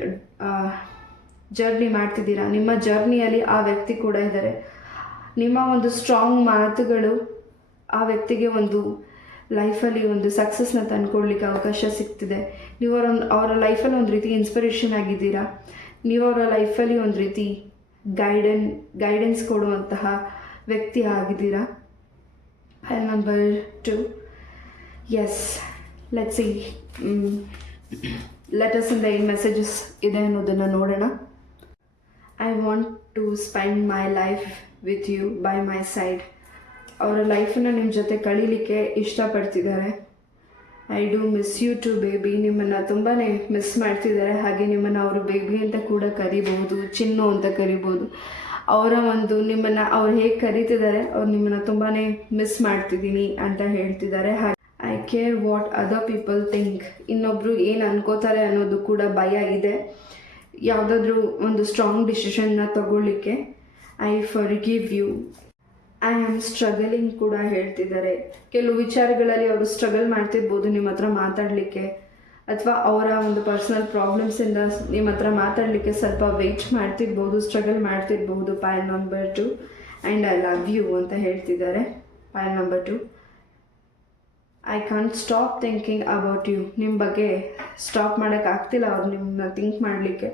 ಜರ್ನಿ ಮಾಡ್ತಿದ್ದೀರಾ. ನಿಮ್ಮ ಜರ್ನಿಯಲ್ಲಿ ಆ ವ್ಯಕ್ತಿ ಕೂಡ ಇದ್ದಾರೆ. ನಿಮ್ಮ ಒಂದು ಸ್ಟ್ರಾಂಗ್ ಮಾತುಗಳು ಆ ವ್ಯಕ್ತಿಗೆ ಒಂದು ಲೈಫಲ್ಲಿ ಒಂದು ಸಕ್ಸಸ್ನ ತಂದುಕೊಡ್ಲಿಕ್ಕೆ ಅವಕಾಶ ಸಿಗ್ತಿದೆ. ನೀವು ಅವರ ಲೈಫಲ್ಲಿ ಒಂದು ರೀತಿ ಇನ್ಸ್ಪಿರೇಷನ್ ಆಗಿದ್ದೀರಾ. ನೀವು ಅವರ ಲೈಫಲ್ಲಿ ಒಂದು ರೀತಿ ಗೈಡೆನ್ಸ್ ಕೊಡುವಂತಹ ವ್ಯಕ್ತಿ ಆಗಿದ್ದೀರಾ. Pile number 2, yes, let's see ಲೆಟರ್ಸಿಂದ ಏನು ಮೆಸೇಜಸ್ ಇದೆ ಅನ್ನೋದನ್ನು ನೋಡೋಣ. I want to spend my life with you by my side. ಅವರ ಲೈಫನ್ನು ನಿಮ್ಮ ಜೊತೆ ಕಳೀಲಿಕ್ಕೆ ಇಷ್ಟಪಡ್ತಿದ್ದಾರೆ. I do miss you too baby. ನಿಮ್ಮನ್ನು ತುಂಬಾ ಮಿಸ್ ಮಾಡ್ತಿದ್ದಾರೆ. ಹಾಗೆ ನಿಮ್ಮನ್ನು ಅವರು ಬೇಬಿ ಅಂತ ಕೂಡ ಕರಿಬಹುದು, ಚಿನ್ನು ಅಂತ ಕರಿಬೋದು. ಅವರ ಒಂದು ನಿಮ್ಮನ್ನು ಅವ್ರು ಹೇಗೆ ಕರೀತಿದ್ದಾರೆ, ಅವ್ರು ನಿಮ್ಮನ್ನು ತುಂಬಾ ಮಿಸ್ ಮಾಡ್ತಿದ್ದೀನಿ ಅಂತ ಹೇಳ್ತಿದ್ದಾರೆ. I care what other people think. ಇನ್ನೊಬ್ಬರು ಏನು ಅನ್ಕೋತಾರೆ ಅನ್ನೋದು ಕೂಡ ಭಯ ಇದೆ. ಯಾವುದಾದ್ರೂ ಒಂದು ಸ್ಟ್ರಾಂಗ್ ಡಿಸಿಷನ್ನ ತಗೊಳ್ಳಿಕ್ಕೆ. I forgive you. I am struggling ಕೂಡ ಹೇಳ್ತಿದ್ದಾರೆ. ಕೆಲವು ವಿಚಾರಗಳಲ್ಲಿ ಅವರು ಸ್ಟ್ರಗಲ್ ಮಾಡ್ತಿರ್ಬೋದು ನಿಮ್ಮ ಹತ್ರ ಮಾತಾಡಲಿಕ್ಕೆ, ಅಥವಾ ಅವರ ಒಂದು ಪರ್ಸ್ನಲ್ ಪ್ರಾಬ್ಲಮ್ಸಿಂದ ನಿಮ್ಮ ಹತ್ರ ಮಾತಾಡಲಿಕ್ಕೆ ಸ್ವಲ್ಪ ವೆಯ್ಟ್ ಮಾಡ್ತಿರ್ಬೋದು, ಸ್ಟ್ರಗಲ್ ಮಾಡ್ತಿರ್ಬೋದು. Pile number 2 and I love you ಅಂತ ಹೇಳ್ತಿದ್ದಾರೆ. Pile number 2, I can't stop thinking about you. ನಿಮ್ಮ ಬಗ್ಗೆ ಸ್ಟಾಪ್ ಮಾಡೋಕ್ಕಾಗ್ತಿಲ್ಲ ಅವ್ರು ನಿಮ್ಮನ್ನ ಥಿಂಕ್ ಮಾಡಲಿಕ್ಕೆ.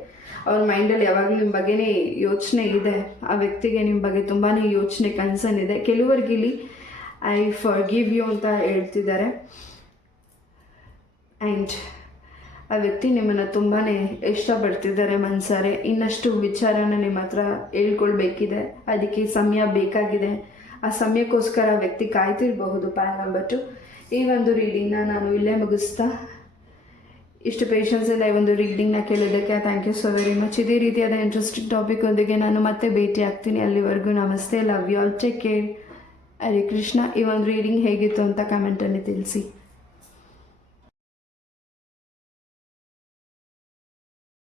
ಅವ್ರ ಮೈಂಡಲ್ಲಿ ಯಾವಾಗಲೂ ನಿಮ್ಮ ಬಗ್ಗೆನೇ ಯೋಚನೆ ಇದೆ. ಆ ವ್ಯಕ್ತಿಗೆ ನಿಮ್ಮ ಬಗ್ಗೆ ತುಂಬಾ ಯೋಚನೆ, ಕನ್ಸರ್ನ್ ಇದೆ. ಕೆಲವರಿಗೆ ಇಲ್ಲಿ ಐ ಫರ್ಗಿವ್ ಯು ಅಂತ ಹೇಳ್ತಿದ್ದಾರೆ. ಆ್ಯಂಡ್ ಆ ವ್ಯಕ್ತಿ ನಿಮ್ಮನ್ನು ತುಂಬಾ ಇಷ್ಟಪಡ್ತಿದ್ದಾರೆ ಮನಸಾರೆ. ಇನ್ನಷ್ಟು ವಿಚಾರನ ನಿಮ್ಮ ಹತ್ರ ಹೇಳ್ಕೊಳ್ಬೇಕಿದೆ, ಅದಕ್ಕೆ ಸಮಯ ಬೇಕಾಗಿದೆ. ಆ ಸಮಯಕ್ಕೋಸ್ಕರ ಆ ವ್ಯಕ್ತಿ ಕಾಯ್ತಿರಬಹುದು. ಪೈಲ್ ನಂಬರ್ 2. ಈ ಒಂದು ರೀಡಿಂಗ್ನ ನಾನು ಇಲ್ಲೇ ಮುಗಿಸ್ತಾ, ಇಷ್ಟು ಪೇಷನ್ಸಿಂದ ಈ ಒಂದು ರೀಡಿಂಗ್ನ ಕೇಳೋದಕ್ಕೆ thank you so very much. ಇದೇ ರೀತಿಯಾದ ಇಂಟ್ರೆಸ್ಟಿಂಗ್ ಟಾಪಿಕ್ ಒಂದಿಗೆ ನಾನು ಮತ್ತೆ ಭೇಟಿ ಆಗ್ತೀನಿ. ಅಲ್ಲಿವರೆಗೂ ನಮಸ್ತೆ, love you all, take care, Hare Krishna. ಈ ಒಂದು ರೀಡಿಂಗ್ ಹೇಗಿತ್ತು ಅಂತ ಕಮೆಂಟಲ್ಲಿ ತಿಳಿಸಿ.